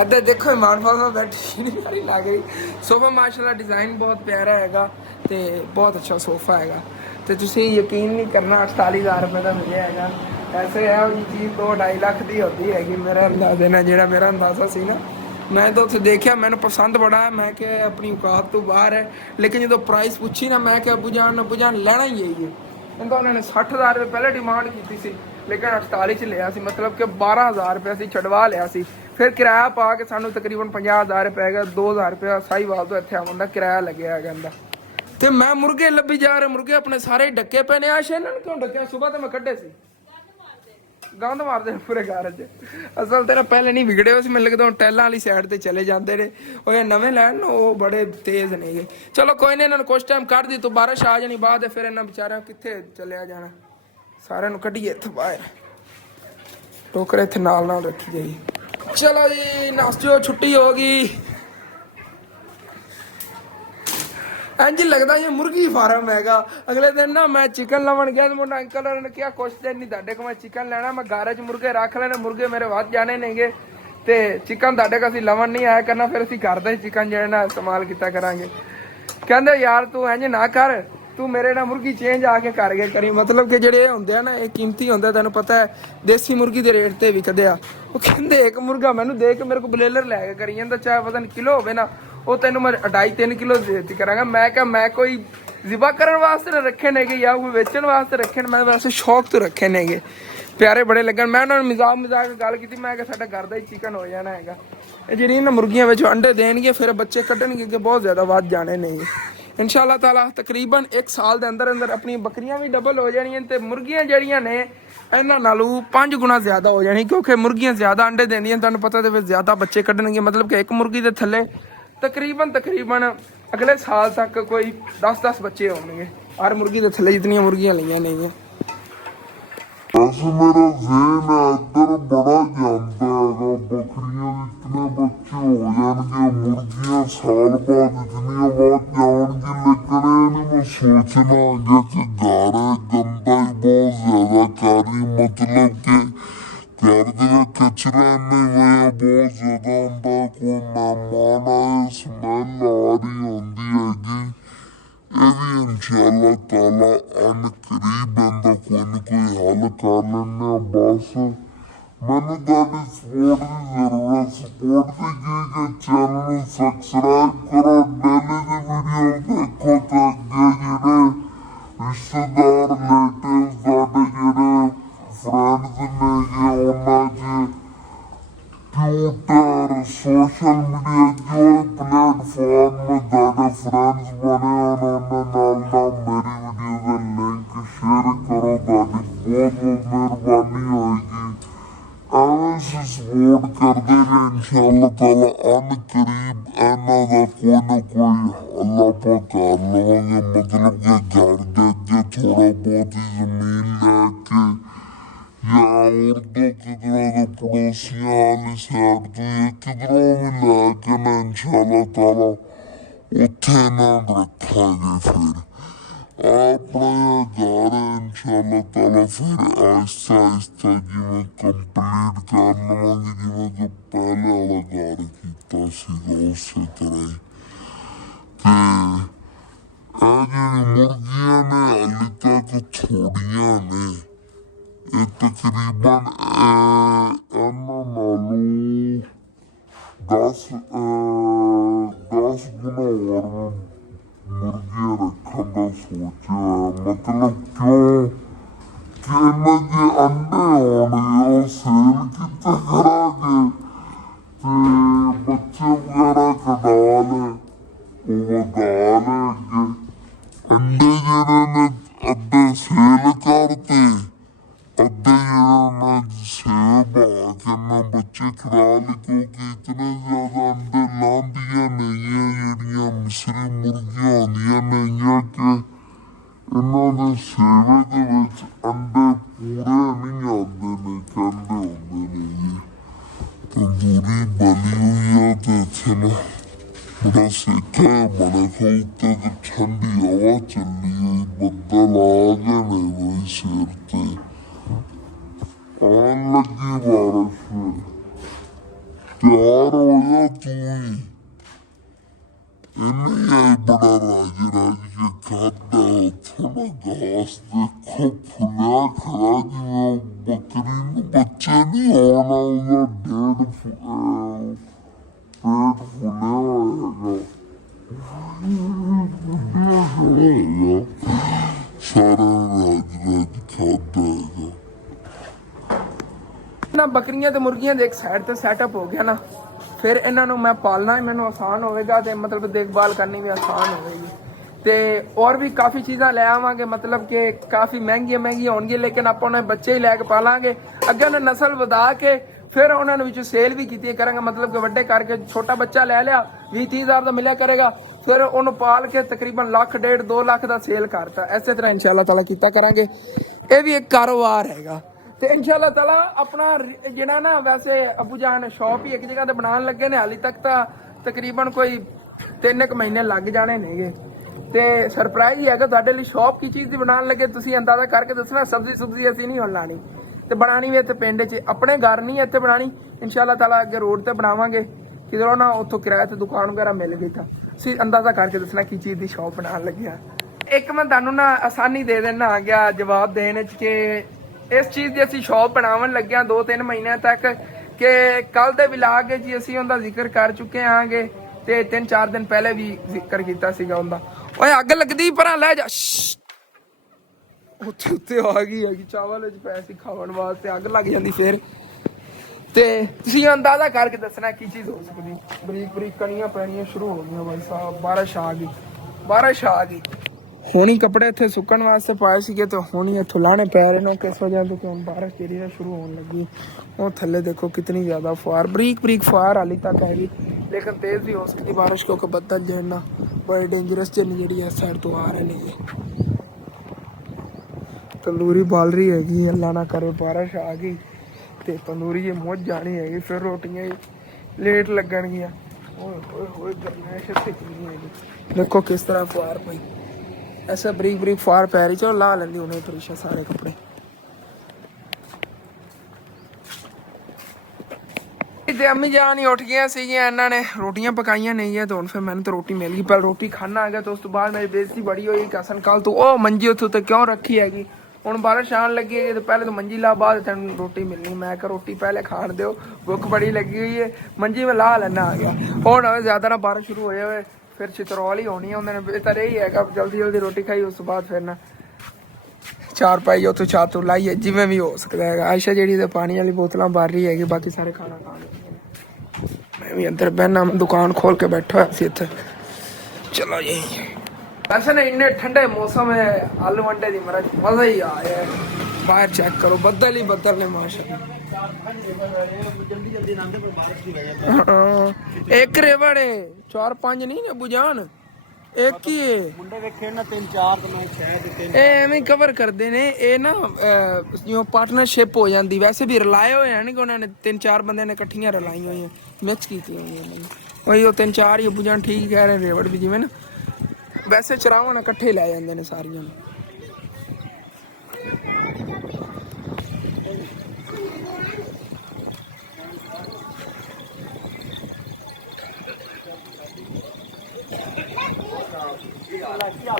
ਇੱਧਰ ਦੇਖੋ ਇਮਾਨ ਫਾਤਮਾ ਬੈਠੀ ਨਹੀਂ ਸਾਰੀ ਲੱਗ ਰਹੀ। ਸੋਫਾ ਮਾਸ਼ਾਅੱਲਾ ਡਿਜ਼ਾਈਨ ਬਹੁਤ ਪਿਆਰਾ ਹੈਗਾ ਤੇ ਬਹੁਤ ਅੱਛਾ ਸੋਫਾ ਹੈਗਾ। ਤੇ ਤੁਸੀਂ ਯਕੀਨ ਨਹੀਂ ਕਰਨਾ 48,000 ਰੁਪਏ ਦਾ ਮਿਲਿਆ ਹੈਗਾ। ਐਸੇ ਇਹੋ ਜਿਹੀ ਚੀਜ਼ 2-2.5 ਲੱਖ ਦੀ ਹੁੰਦੀ ਹੈਗੀ ਮੇਰੇ ਅੰਦਾਜ਼ੇ ਨਾਲ। ਜਿਹੜਾ ਮੇਰਾ ਅੰਦਾਜ਼ਾ ਸੀ ਨਾ ਮੈਂ ਤਾਂ ਉੱਥੇ ਦੇਖਿਆ, ਮੈਨੂੰ ਪਸੰਦ ਬੜਾ ਹੈ, ਮੈਂ ਕਿਹਾ ਆਪਣੀ ਔਕਾਤ ਤੋਂ ਬਾਹਰ ਹੈ। ਲੇਕਿਨ ਜਦੋਂ ਪ੍ਰਾਈਸ ਪੁੱਛੀ ਨਾ, ਮੈਂ ਕਿਹਾ ਅੱਬੂ ਜਾਨ ਲੈਣਾ ਹੀ ਹੈ ਇਹ। ਕਹਿੰਦਾ ਉਹਨਾਂ ਨੇ 60,000 ਰੁਪਏ ਪਹਿਲੇ ਡਿਮਾਂਡ ਕੀਤੀ ਸੀ, ਲੇਕਿਨ 48 ਚ ਲਿਆ ਸੀ, ਮਤਲਬ ਕਿ 12,000 ਰੁਪਏ ਅਸੀਂ ਛਡਵਾ ਲਿਆ ਸੀ। ਫਿਰ ਕਿਰਾਇਆ ਪਾ ਕੇ ਸਾਨੂੰ ਤਕਰੀਬਨ 50,000 ਰੁਪਏ ਹੈਗਾ, 2,000 ਰੁਪਏ ਸਾਹੀਵਾਲ ਤੋਂ ਇੱਥੇ ਆਉਣ ਦਾ ਕਿਰਾਇਆ ਲੱਗਿਆ ਹੈਗਾ ਇਹਦਾ। ਤੇ ਮੈਂ ਮੁਰਗੇ ਲੱਭੀ ਜਾ ਰਹੇ, ਮੁਰਗੇ ਆਪਣੇ ਸਾਰੇ ਡੱਕੇ ਪਏ ਨੇ। ਆਸ਼ਾ ਇਹਨਾਂ ਨੂੰ ਕਿਉਂ ਡੱਕਿਆ? ਸੁਬਾਹ ਤਾਂ ਮੈਂ ਕੱਢੇ ਸੀ, ਗੰਦ ਮਾਰਦੇ ਪੂਰੇ ਘਰ 'ਚ। ਅਸਲ ਤੇਰਾ ਪਹਿਲੇ ਨਹੀਂ ਵਿਗੜੇ ਹੋਏ ਸੀ, ਮੈਨੂੰ ਲੱਗਦਾ ਹੁਣ ਟੈਲਾਂ ਵਾਲੀ ਸਾਈਡ ਤੇ ਚਲੇ ਜਾਂਦੇ ਨੇ। ਉਹ ਇਹ ਨਵੇਂ ਲੈਣ ਨੂੰ ਉਹ ਬੜੇ ਤੇਜ਼ ਨੇਗੇ। ਚਲੋ ਕੋਈ ਨਹੀਂ, ਇਹਨਾਂ ਨੂੰ ਕੁਛ ਟਾਈਮ ਕੱਢ ਦੀ ਤੂੰ, ਬਾਰਿਸ਼ ਆ ਜਾਣੀ ਬਾਅਦ, ਫਿਰ ਇਹਨਾਂ ਵਿਚਾਰਿਆਂ ਕਿੱਥੇ ਚੱਲਿਆ ਜਾਣਾ। ਸਾਰਿਆਂ ਨੂੰ ਕੱਢੀਏ ਇੱਥੋਂ ਬਾਹਰ, ਟੋਕਰੇ ਇੱਥੇ ਨਾਲ ਨਾਲ ਰੱਖੀ ਜਾਈਏ। ਚਲੋ ਜੀ ਨਾਸਤਿਓ, ਛੁੱਟੀ ਹੋ ਗਈ। ਇੰਝ ਲੱਗਦਾ ਇਹ ਮੁਰਗੀ ਫਾਰਮ ਹੈਗਾ। ਅਗਲੇ ਦਿਨ ਨਾ ਮੈਂ ਚਿਕਨ ਲਵਣ ਗਿਆ, ਮੁੰਡਾ ਅੰਕਲ ਨੇ ਕਿਹਾ ਕੁਛ ਦਿਨ ਨਹੀਂ ਤੁਹਾਡੇ ਕੋਲ ਮੈਂ ਚਿਕਨ ਲੈਣਾ, ਮੈਂ ਘਰ 'ਚ ਮੁਰਗੇ ਰੱਖ ਲੈਣੇ, ਮੁਰਗੇ ਮੇਰੇ ਵੱਧ ਜਾਣੇ ਨੇਗੇ ਤੇ ਚਿਕਨ ਤੁਹਾਡੇ ਕੋਲ ਅਸੀਂ ਲਵਣ ਨਹੀਂ ਆਇਆ ਕਰਨਾ, ਫਿਰ ਅਸੀਂ ਘਰ ਦਾ ਹੀ ਚਿਕਨ ਜਿਹੜਾ ਨਾ ਇਸਤੇਮਾਲ ਕੀਤਾ ਕਰਾਂਗੇ। ਕਹਿੰਦੇ ਯਾਰ ਤੂੰ ਇੰਝ ਨਾ ਕਰ, ਤੂੰ ਮੇਰੇ ਨਾਲ ਮੁਰਗੀ ਚੇਂਜ ਆ ਕੇ ਕਰ ਗਏ ਕਰੀ। ਮਤਲਬ ਕਿ ਜਿਹੜੇ ਇਹ ਹੁੰਦੇ ਆ ਨਾ, ਇਹ ਕੀਮਤੀ ਹੁੰਦੇ, ਤੈਨੂੰ ਪਤਾ ਹੈ ਦੇਸੀ ਮੁਰਗੀ ਦੇ ਰੇਟ ਤੇ ਵਿਕਦੇ ਆ। ਉਹ ਕਹਿੰਦੇ ਇੱਕ ਮੁਰਗਾ ਮੈਨੂੰ ਦੇ ਕੇ ਮੇਰੇ ਕੋਲ ਬਲੇਲਰ ਲੈ ਕੇ ਕਰੀ ਜਾਂਦਾ, ਚਾਹੇ ਪਤਾ ਨਹੀਂ ਕਿਲੋ ਹੋਵੇ ਨਾ, ਉਹ ਤੈਨੂੰ ਮੈਂ 2.5-3 ਕਿਲੋ ਦੇ ਦਿੱਤੀ ਕਰਾਂਗਾ। ਮੈਂ ਕਿਹਾ ਮੈਂ ਕੋਈ ਜ਼ਿਬਾ ਕਰਨ ਵਾਸਤੇ ਰੱਖੇ ਨੇਗੇ ਜਾਂ ਕੋਈ ਵੇਚਣ ਵਾਸਤੇ ਰੱਖੇ ਨੇ, ਮੈਂ ਵੈਸੇ ਸ਼ੌਕ ਤੋਂ ਰੱਖੇ ਨੇਗੇ, ਪਿਆਰੇ ਬੜੇ ਲੱਗਣ। ਮੈਂ ਉਹਨਾਂ ਨੂੰ ਮਜ਼ਾਕ ਗੱਲ ਕੀਤੀ, ਮੈਂ ਕਿਹਾ ਸਾਡਾ ਘਰ ਦਾ ਹੀ ਚਿਕਨ ਹੋ ਜਾਣਾ ਹੈਗਾ। ਇਹ ਜਿਹੜੀਆਂ ਨਾ ਮੁਰਗੀਆਂ ਵਿੱਚ ਅੰਡੇ ਦੇਣਗੇ, ਫਿਰ ਬੱਚੇ ਕੱਢਣਗੇ ਕਿ ਬਹੁਤ ਜ਼ਿਆਦਾ ਵੱਧ ਜਾਣੇ ਨੇ ਇਨਸ਼ਾਅੱਲਾ ਤਾਲਾ। ਤਕਰੀਬਨ 1 ਸਾਲ ਦੇ ਅੰਦਰ ਅੰਦਰ ਆਪਣੀਆਂ ਬੱਕਰੀਆਂ ਵੀ ਡਬਲ ਹੋ ਜਾਣੀਆਂ ਤੇ ਮੁਰਗੀਆਂ ਜਿਹੜੀਆਂ ਨੇ ਇਹਨਾਂ ਨਾਲੋਂ 5 ਗੁਣਾ ਜ਼ਿਆਦਾ ਹੋ ਜਾਣੀ, ਕਿਉਂਕਿ ਮੁਰਗੀਆਂ ਜ਼ਿਆਦਾ ਅੰਡੇ ਦਿੰਦੀਆਂ, ਤੁਹਾਨੂੰ ਪਤਾ, ਤੇ ਫਿਰ ਜ਼ਿਆਦਾ ਬੱਚੇ ਕੱਢਣਗੇ। ਮਤਲਬ ਕਿ ਇੱਕ ਮੁਰਗੀ ਦੇ ਥੱਲੇ ਤਕਰੀਬਨ ਅਗਲੇ ਸਾਲ ਤੱਕ ਕੋਈ 10-10 ਬੱਚੇ ਹੋਣਗੇ ਹਰ ਮੁਰਗੀ ਦੇ ਥੱਲੇ, ਜਿਤਨੀਆਂ ਮੁਰਗੀਆਂ ਲਈਆਂ ਨੇ। ਬਸ ਮੇਰਾ ਜ਼ੇਨ ਇੱਧਰ ਬੜਾ ਜਾਂਦਾ ਹੈਗਾ, ਬੱਕਰੀਆਂ ਦੇ ਇਤਨੇ ਬੱਚੇ ਹੋ ਜਾਣਗੇ, ਮੁਰਗੀਆਂ ਸਾਲ ਬਾਅਦ ਇਤਨੀਆਂ ਵੱਧ ਜਾਣਗੀ। ਲੇਕਿਨ ਇਹ ਨਹੀਂ ਮੈਂ ਸੋਚਣਾ ਹੈਗਾ ਕਿ ਘਰ ਗੰਦਾ ਹੀ ਬਹੁਤ ਜ਼ਿਆਦਾ ਕਰ ਰਹੀ, ਮਤਲਬ ਕਿ ਘਰ ਦੇ ਵਿੱਚ ਕਚਰਾ ਨਹੀਂ ਹੋਇਆ ਬਹੁਤ ਜ਼ਿਆਦਾ ਹੁੰਦਾ, ਕੋਈ ਮਹਿਮਾਨ ਆਏ ਸਮੈਲ ਆ ਰਹੀ ਹੁੰਦੀ ਹੈਗੀ। ਇਹ ਵੀ ਇਨਸ਼ਾਅੱਲਾ ਤਾਲਾ ਅਨ ਕਰੀਬ ਇਹਦਾ ਕੋਈ ਨਾ ਕੋਈ ਹੱਲ ਕਰ ਲੈਂਦੇ ਆ। ਬਸ ਮੈਨੂੰ ਤੁਹਾਡੀ ਸਪੋਰਟ ਦੀ ਜ਼ਰੂਰਤ। ਸਪੋਰਟ ਦੀ ਕੀ ਕਿ ਚੈਨਲ ਨੂੰ ਸਬਸਕ੍ਰਾਈਬ ਕਰੋ, ਡੇਲੀ ਦੀ ਵੀਡੀਓ ਦੇਖੋ ਤੇ ਅੱਗੇ ਜਿਹੜੇ ਰਿਸ਼ਤੇਦਾਰ ਰਿਲੇਟਿਵ ਸਾਡੇ ਜਿਹੜੇ ਫਰੈਂਡਸ ਨੇਗੇ ਉਹਨਾਂ 'ਚ ट्विटर सोशल मीडिया जो प्लेटफॉर्म में ज़्यादा फ्रेंड्स बने उन्होंने ना मेरी वीडियो का लिंक शेयर करो, ताकि बहुत बहुत मेहरबानी होगी। एवं से सपोर्ट करते रहे इंशाअल्लाह ताला अन करीब इन्हों का कोई ना कोई अल्लाह पाक कर लवेंगे। मतलब कि घर के अगे थोड़ा बहुत ही जमीन लैके या और दो किधरों के पड़ोसियों वाली साइड तो ये किधरों भी लैके ना इंशाअल्लाह ताला उत्थे ना रखेंगे। फिर अपना घर इंशाअल्लाह ताला फिर आहिस्ता आहिस्ता जिवें कंप्लीट कर लवांगे, जिवें कि पहले वाला घर कीता सीगा उसे तरह ही। ते ਇਹ ਜਿਹੜੀ ਮੁਰਗੀਆਂ ਨੇ ਹਾਲੇ ਤੱਕ ਥੋੜੀਆਂ ਨੇ, ਇਹ ਤਕਰੀਬਨ ਇਹਨਾਂ ਨਾਲੋਂ 10 ਗੁਣਾ ਹੋਰ ਮੁਰਗੀਆਂ ਰੱਖਣ ਦਾ ਸੋਚਿਆ ਹੋਇਆ। ਮਤਲਬ ਕਿਉਂ ਕਿ ਇਹਨਾਂ ਦੇ ਅੰਡੇ ਹੋਣਗੇ, ਉਹ ਸੇਲ ਕੀਤੇ ਕਰਾਂਗੇ ਤੇ ਬੱਚੇ ਵਗੈਰਾ ਕਢਾ ਲੈ, ਉਹ ਵਧਾ ਲੈ ਅੱਗੇ। ਅੰਡੇ ਜਿਹੜੇ ਨੇ ਅੱਧੇ ਸੇਲ ਕਰਤੇ, ਅੱਧੇ ਜਿਹੜੇ ਨੇ ਸੇਬ ਆ ਕੇ ਨਾ ਬੱਚੇ ਖੜਾ ਲਏ, ਕਿਉਂਕਿ ਇਤਨੇ ਜ਼ਿਆਦਾ ਅੰਡੇ ਲਾਉਂਦੀਆਂ ਨੇਗੀਆਂ ਜਿਹੜੀਆਂ ਮਿਸਰੀ ਮੁਰਗੀਆਂ ਹੁੰਦੀਆਂ ਨੇਗੀਆਂ ਕਿ ਇਹਨਾਂ ਦੇ ਸੇਵੇ ਦੇ ਵਿੱਚ ਅੰਡੇ ਪੂਰੇ ਨਹੀਂ ਆਉਂਦੇ ਨੇ, ਕਹਿੰਦੇ ਹੁੰਦੇ ਨੇ। ਤੰਦੂਰੀ ਬਣੀ ਹੋਈ ਆ ਤੇ ਇੱਥੇ ਨਾ बड़ा सेका है, बड़ा खोलते तो ठंडी हवा चली हुई, बदल आ गए ने वही सिर ते आन लगी बारिश। तैयार हो जा तू ही, इन्हें आई बड़ा राज राज के खादा थोड़ा घास देखो फुलिया खड़ा जिवें बकरी नूं बच्चे नहीं होना, ਉਹਦਾ 1.5 ਹੈਗਾ ਸਾਰਾ ਰਾਜ ਖਾਦਾ ਹੈਗਾ। ਨਾ ਬੱਕਰੀਆਂ ਤੇ ਮੁਰਗੀਆਂ ਦੇ ਇੱਕ ਸਾਈਡ ਤੇ ਸੈਟਅਪ ਹੋ ਗਿਆ ਨਾ, ਫਿਰ ਇਹਨਾਂ ਨੂੰ ਮੈਂ ਪਾਲਣਾ ਹੀ ਮੈਨੂੰ ਆਸਾਨ ਹੋਵੇਗਾ ਤੇ ਮਤਲਬ ਦੇਖਭਾਲ ਕਰਨੀ ਵੀ ਆਸਾਨ ਹੋਵੇਗੀ। ਤੇ ਹੋਰ ਵੀ ਕਾਫੀ ਚੀਜ਼ਾਂ ਲੈ ਆਵਾਂਗੇ, ਮਤਲਬ ਕਿ ਕਾਫੀ ਮਹਿੰਗੀਆਂ ਹੋਣਗੀਆਂ, ਲੇਕਿਨ ਆਪਾਂ ਉਹਨਾਂ ਬੱਚੇ ਹੀ ਲੈ ਕੇ ਪਾਲਾਂਗੇ। ਅੱਗੇ ਉਹਨਾਂ ਨਸਲ ਵਧਾ ਕੇ ਫਿਰ ਉਹਨਾਂ ਨੂੰ ਵਿੱਚ ਸੇਲ ਵੀ ਕੀਤੀ ਕਰਾਂਗੇ, ਮਤਲਬ ਕਿ ਵੱਡੇ ਕਰਕੇ ਛੋਟਾ ਬੱਚਾ ਲੈ ਲਿਆ 20-30 ਹਜ਼ਾਰ ਦਾ ਮਿਲਿਆ ਕਰੇਗਾ, ਫਿਰ ਉਹਨੂੰ ਪਾਲ ਕੇ ਤਕਰੀਬਨ 1.5-2 ਲੱਖ ਦਾ ਸੇਲ ਕਰਤਾ। ਇਸੇ ਤਰ੍ਹਾਂ ਇਨਸ਼ਾਅੱਲਾ ਤਾਲਾ ਕੀਤਾ ਕਰਾਂਗੇ। ਇਹ ਵੀ ਇੱਕ ਕਾਰੋਬਾਰ ਹੈਗਾ ਤੇ ਇਨਸ਼ਾਅੱਲਾ ਤਾਲਾ ਆਪਣਾ ਜਿਹੜਾ ਨਾ, ਵੈਸੇ ਅਬੂ ਜਾਨ ਸ਼ੌਪ ਹੀ ਇੱਕ ਜਗ੍ਹਾ ਤੇ ਬਣਾਉਣ ਲੱਗੇ ਨੇ, ਹਾਲੇ ਤੱਕ ਤਾਂ ਤਕਰੀਬਨ ਕੋਈ 3 ਮਹੀਨੇ ਲੱਗ ਜਾਣੇ ਨੇਗੇ। ਤੇ ਸਰਪ੍ਰਾਈਜ਼ ਹੀ ਹੈਗਾ ਤੁਹਾਡੇ ਲਈ, ਸ਼ੌਪ ਕੀ ਚੀਜ਼ ਦੀ ਬਣਾਉਣ ਲੱਗੇ ਤੁਸੀਂ ਅੰਦਾਜ਼ਾ ਕਰਕੇ ਦੱਸਣਾ। ਸਬਜ਼ੀ ਅਸੀਂ ਨਹੀਂ ਹੁਣ ਲਾਣੀ ਤੇ ਬਣਾਣੀ ਵੀ ਇੱਥੇ ਪਿੰਡ 'ਚ, ਆਪਣੇ ਘਰ ਨਹੀਂ ਇੱਥੇ ਬਣਾਣੀ। ਇਨਸ਼ਾਅੱਲਾ ਤਾਲਾ ਅੱਗੇ ਰੋਡ ਤੇ ਬਣਾਵਾਂਗੇ ਕਿਧਰੋਂ ਨਾ, ਉੱਥੋਂ ਕਿਰਾਏ ਤੇ ਦੁਕਾਨ ਵਗੈਰਾ ਮਿਲ ਗਈ ਤਾਂ ਤੁਸੀਂ ਅੰਦਾਜ਼ਾ ਕਰਕੇ ਦੱਸਣਾ ਕੀ ਚੀਜ਼ ਦੀ ਸ਼ੌਪ ਬਣਾਉਣ ਲੱਗਿਆ। ਇੱਕ ਮੈਂ ਤੁਹਾਨੂੰ ਨਾ ਆਸਾਨੀ ਦੇ ਦੇਣਾ ਆ ਗਿਆ ਜਵਾਬ ਦੇਣ ਵਿੱਚ ਕਿ ਇਸ ਚੀਜ਼ ਦੀ ਅਸੀਂ ਸ਼ੌਪ ਬਣਾਉਣ ਲੱਗਿਆ 2-3 ਮਹੀਨਿਆਂ ਤੱਕ, ਕਿ ਕੱਲ ਦੇ ਵਲੌਗ ਜੀ ਅਸੀਂ ਉਹਦਾ ਜ਼ਿਕਰ ਕਰ ਚੁੱਕੇ ਆਂਗੇ ਤੇ 3-4 ਦਿਨ ਪਹਿਲੇ ਵੀ ਜ਼ਿਕਰ ਕੀਤਾ ਸੀਗਾ ਉਹਦਾ। ਓਏ ਅੱਗ ਲੱਗਦੀ ਪਰਾਂ ਲੈ ਜਾ, ਉੱਤੇ ਆ ਗਈ ਹੈਗੀ ਚਾਵਲ ਵਿੱਚ ਪੈ ਸੀ ਖਾਣ ਵਾਸਤੇ, ਅੱਗ ਲੱਗ ਜਾਂਦੀ ਫਿਰ। ਤੇ ਤੁਸੀਂ ਅੰਦਾਜ਼ਾ ਕਰਕੇ ਦੱਸਣਾ ਕੀ ਚੀਜ਼ ਹੋ ਸਕਦੀ। ਬਰੀਕ ਕਣੀਆਂ ਪੈਣੀਆਂ ਸ਼ੁਰੂ ਹੋ ਗਈਆਂ ਭਾਈ ਸਾਹਿਬ, ਬਾਰਿਸ਼ ਆ ਗਈ। ਹੁਣੀ ਕੱਪੜੇ ਇੱਥੇ ਸੁੱਕਣ ਵਾਸਤੇ ਪਾਏ ਸੀਗੇ ਤੇ ਹੁਣੀ ਇੱਥੋਂ ਲਾਣੇ ਪੈ ਰਹੇ ਨੇ ਕਿਸ ਵਜ੍ਹਾ ਤੋਂ, ਕਿ ਹੁਣ ਬਾਰਿਸ਼ ਜਿਹੜੀ ਹੈ ਸ਼ੁਰੂ ਹੋਣ ਲੱਗੀ। ਉਹ ਥੱਲੇ ਦੇਖੋ ਕਿਤਨੀ ਜ਼ਿਆਦਾ ਫੁਹਾਰ, ਬਰੀਕ ਫੁਹਾਰ ਹਾਲੀ ਤੱਕ ਹੈਗੀ, ਲੇਕਿन तेज भी हो सकती बारिश, क्योंकि बदल जो है ना बड़े डेंजरस जर्नी जी इस साइड तो आ रहे हैं। तंदूरी बाल रही हैगी, अल्लाह ना करे बारिश आ गई तो तंदूरी ये मुझ जानी हैगी, फिर रोटियां लेट लगनगियां। देखो किस तरह फुहार पई, ऐसा बरीक फुहार पै रही। चलो ला लेंदी उन्हें फरिशा सारे कपड़े। ਤੇ ਅੰਮੀ ਜਾਨ ਹੀ ਉੱਠ ਗਈਆਂ ਸੀਗੀਆਂ, ਇਹਨਾਂ ਨੇ ਰੋਟੀਆਂ ਪਕਾਈਆਂ ਨਹੀਂ ਹੈ ਤੇ ਹੁਣ ਫਿਰ ਮੈਨੂੰ ਤਾਂ ਰੋਟੀ ਮਿਲ ਗਈ। ਪਰ ਰੋਟੀ ਖਾਣਾ ਆ ਗਿਆ ਤੇ ਉਸ ਤੋਂ ਬਾਅਦ ਮੇਰੀ ਬੇਇੱਜ਼ਤੀ ਬੜੀ ਹੋਈ। ਕਸਨ ਕੱਲ ਤੂੰ ਉਹ ਮੰਜੀ ਉੱਥੋਂ ਤੇ ਕਿਉਂ ਰੱਖੀ ਹੈਗੀ, ਹੁਣ ਬਾਰਿਸ਼ ਆਉਣ ਲੱਗੀ ਹੈ ਤੇ ਪਹਿਲੇ ਤਾਂ ਮੰਜੀ ਲਾ, ਬਾਅਦ ਤੈਨੂੰ ਰੋਟੀ ਮਿਲਣੀ। ਮੈਂ ਕਿਹਾ ਰੋਟੀ ਪਹਿਲੇ ਖਾਣ ਦਿਓ, ਭੁੱਖ ਬੜੀ ਲੱਗੀ ਹੋਈ ਹੈ। ਮੰਜੀ ਮੈਂ ਲਾ ਲੈਣਾ ਆ ਗਿਆ। ਹੁਣ ਜ਼ਿਆਦਾ ਨਾ ਬਾਰਿਸ਼ ਸ਼ੁਰੂ ਹੋ ਜਾਵੇ ਫਿਰ ਚਿਤਰੌਲ ਹੀ ਹੋਣੀ ਹੈ। ਉਹਨਾਂ ਨੇ ਬਿਹਤਰ ਇਹੀ ਹੈਗਾ ਜਲਦੀ ਰੋਟੀ ਖਾਈ, ਉਸ ਤੋਂ ਬਾਅਦ ਫਿਰ ਨਾ ਚਾਰ ਪਾਈ ਉੱਥੋਂ ਛੱਤ ਲਾਈਏ ਜਿਵੇਂ ਵੀ ਹੋ ਸਕਦਾ ਹੈਗਾ। ਆਇਸ਼ਾ ਜਿਹੜੀ ਤੇ ਪਾਣੀ ਵਾਲੀ ਬੋਤਲਾਂ ਭਰ ਰਹੀ ਹੈਗੀ, ਬਾਕੀ ਸਾਰੇ ਖਾਣਾ ਖਾ ਲਏ। मैं भी अंदर बहना, दुकान खोल के बैठा है इतने। चलो जी वैसे ना इन्ने ठंडे मौसम है, आलू अंडे की मजा ही आया है। बाहर चेक करो, बदल ही बदल ने माशाअल्लाह। एक रेवड़ है 4-5 नहीं है बुझान, एक ही है। ਮੁੰਡੇ ਵੇਖੇ ਨਾ 3-4 ਤੇ ਮੈਂ ਸ਼ਾਇਦ 3 ਐਵੇਂ ਕਵਰ ਕਰਦੇ ਨੇ ਇਹ ਨਾ, ਜਿਵੇਂ ਪਾਰਟਨਰਸ਼ਿਪ ਹੋ ਜਾਂਦੀ। ਵੈਸੇ ਵੀ ਰਲਾਏ ਹੋਏ ਹਨ ਕਿ ਉਹਨਾਂ ਨੇ 3-4 ਬੰਦੇ ਨੇ ਇਕੱਠੀਆਂ ਰਲਾਈਆਂ ਹੋਈਆਂ, ਮਿਕਸ ਕੀਤੀਆਂ ਹੋਈਆਂ ਨੇ। ਉਹੀ ਉਹ 3-4 ਹੀ ਬੁਝਣ ਠੀਕ ਕਹਿ ਰਹੇ। ਰੇਵੜ ਵੀ ਜਿਵੇਂ ਨਾ ਵੈਸੇ ਚਰਾਵਾਂ ਨਾਲ ਇਕੱਠੇ ਲੈ ਜਾਂਦੇ ਨੇ ਸਾਰੀਆਂ ਨੂੰ।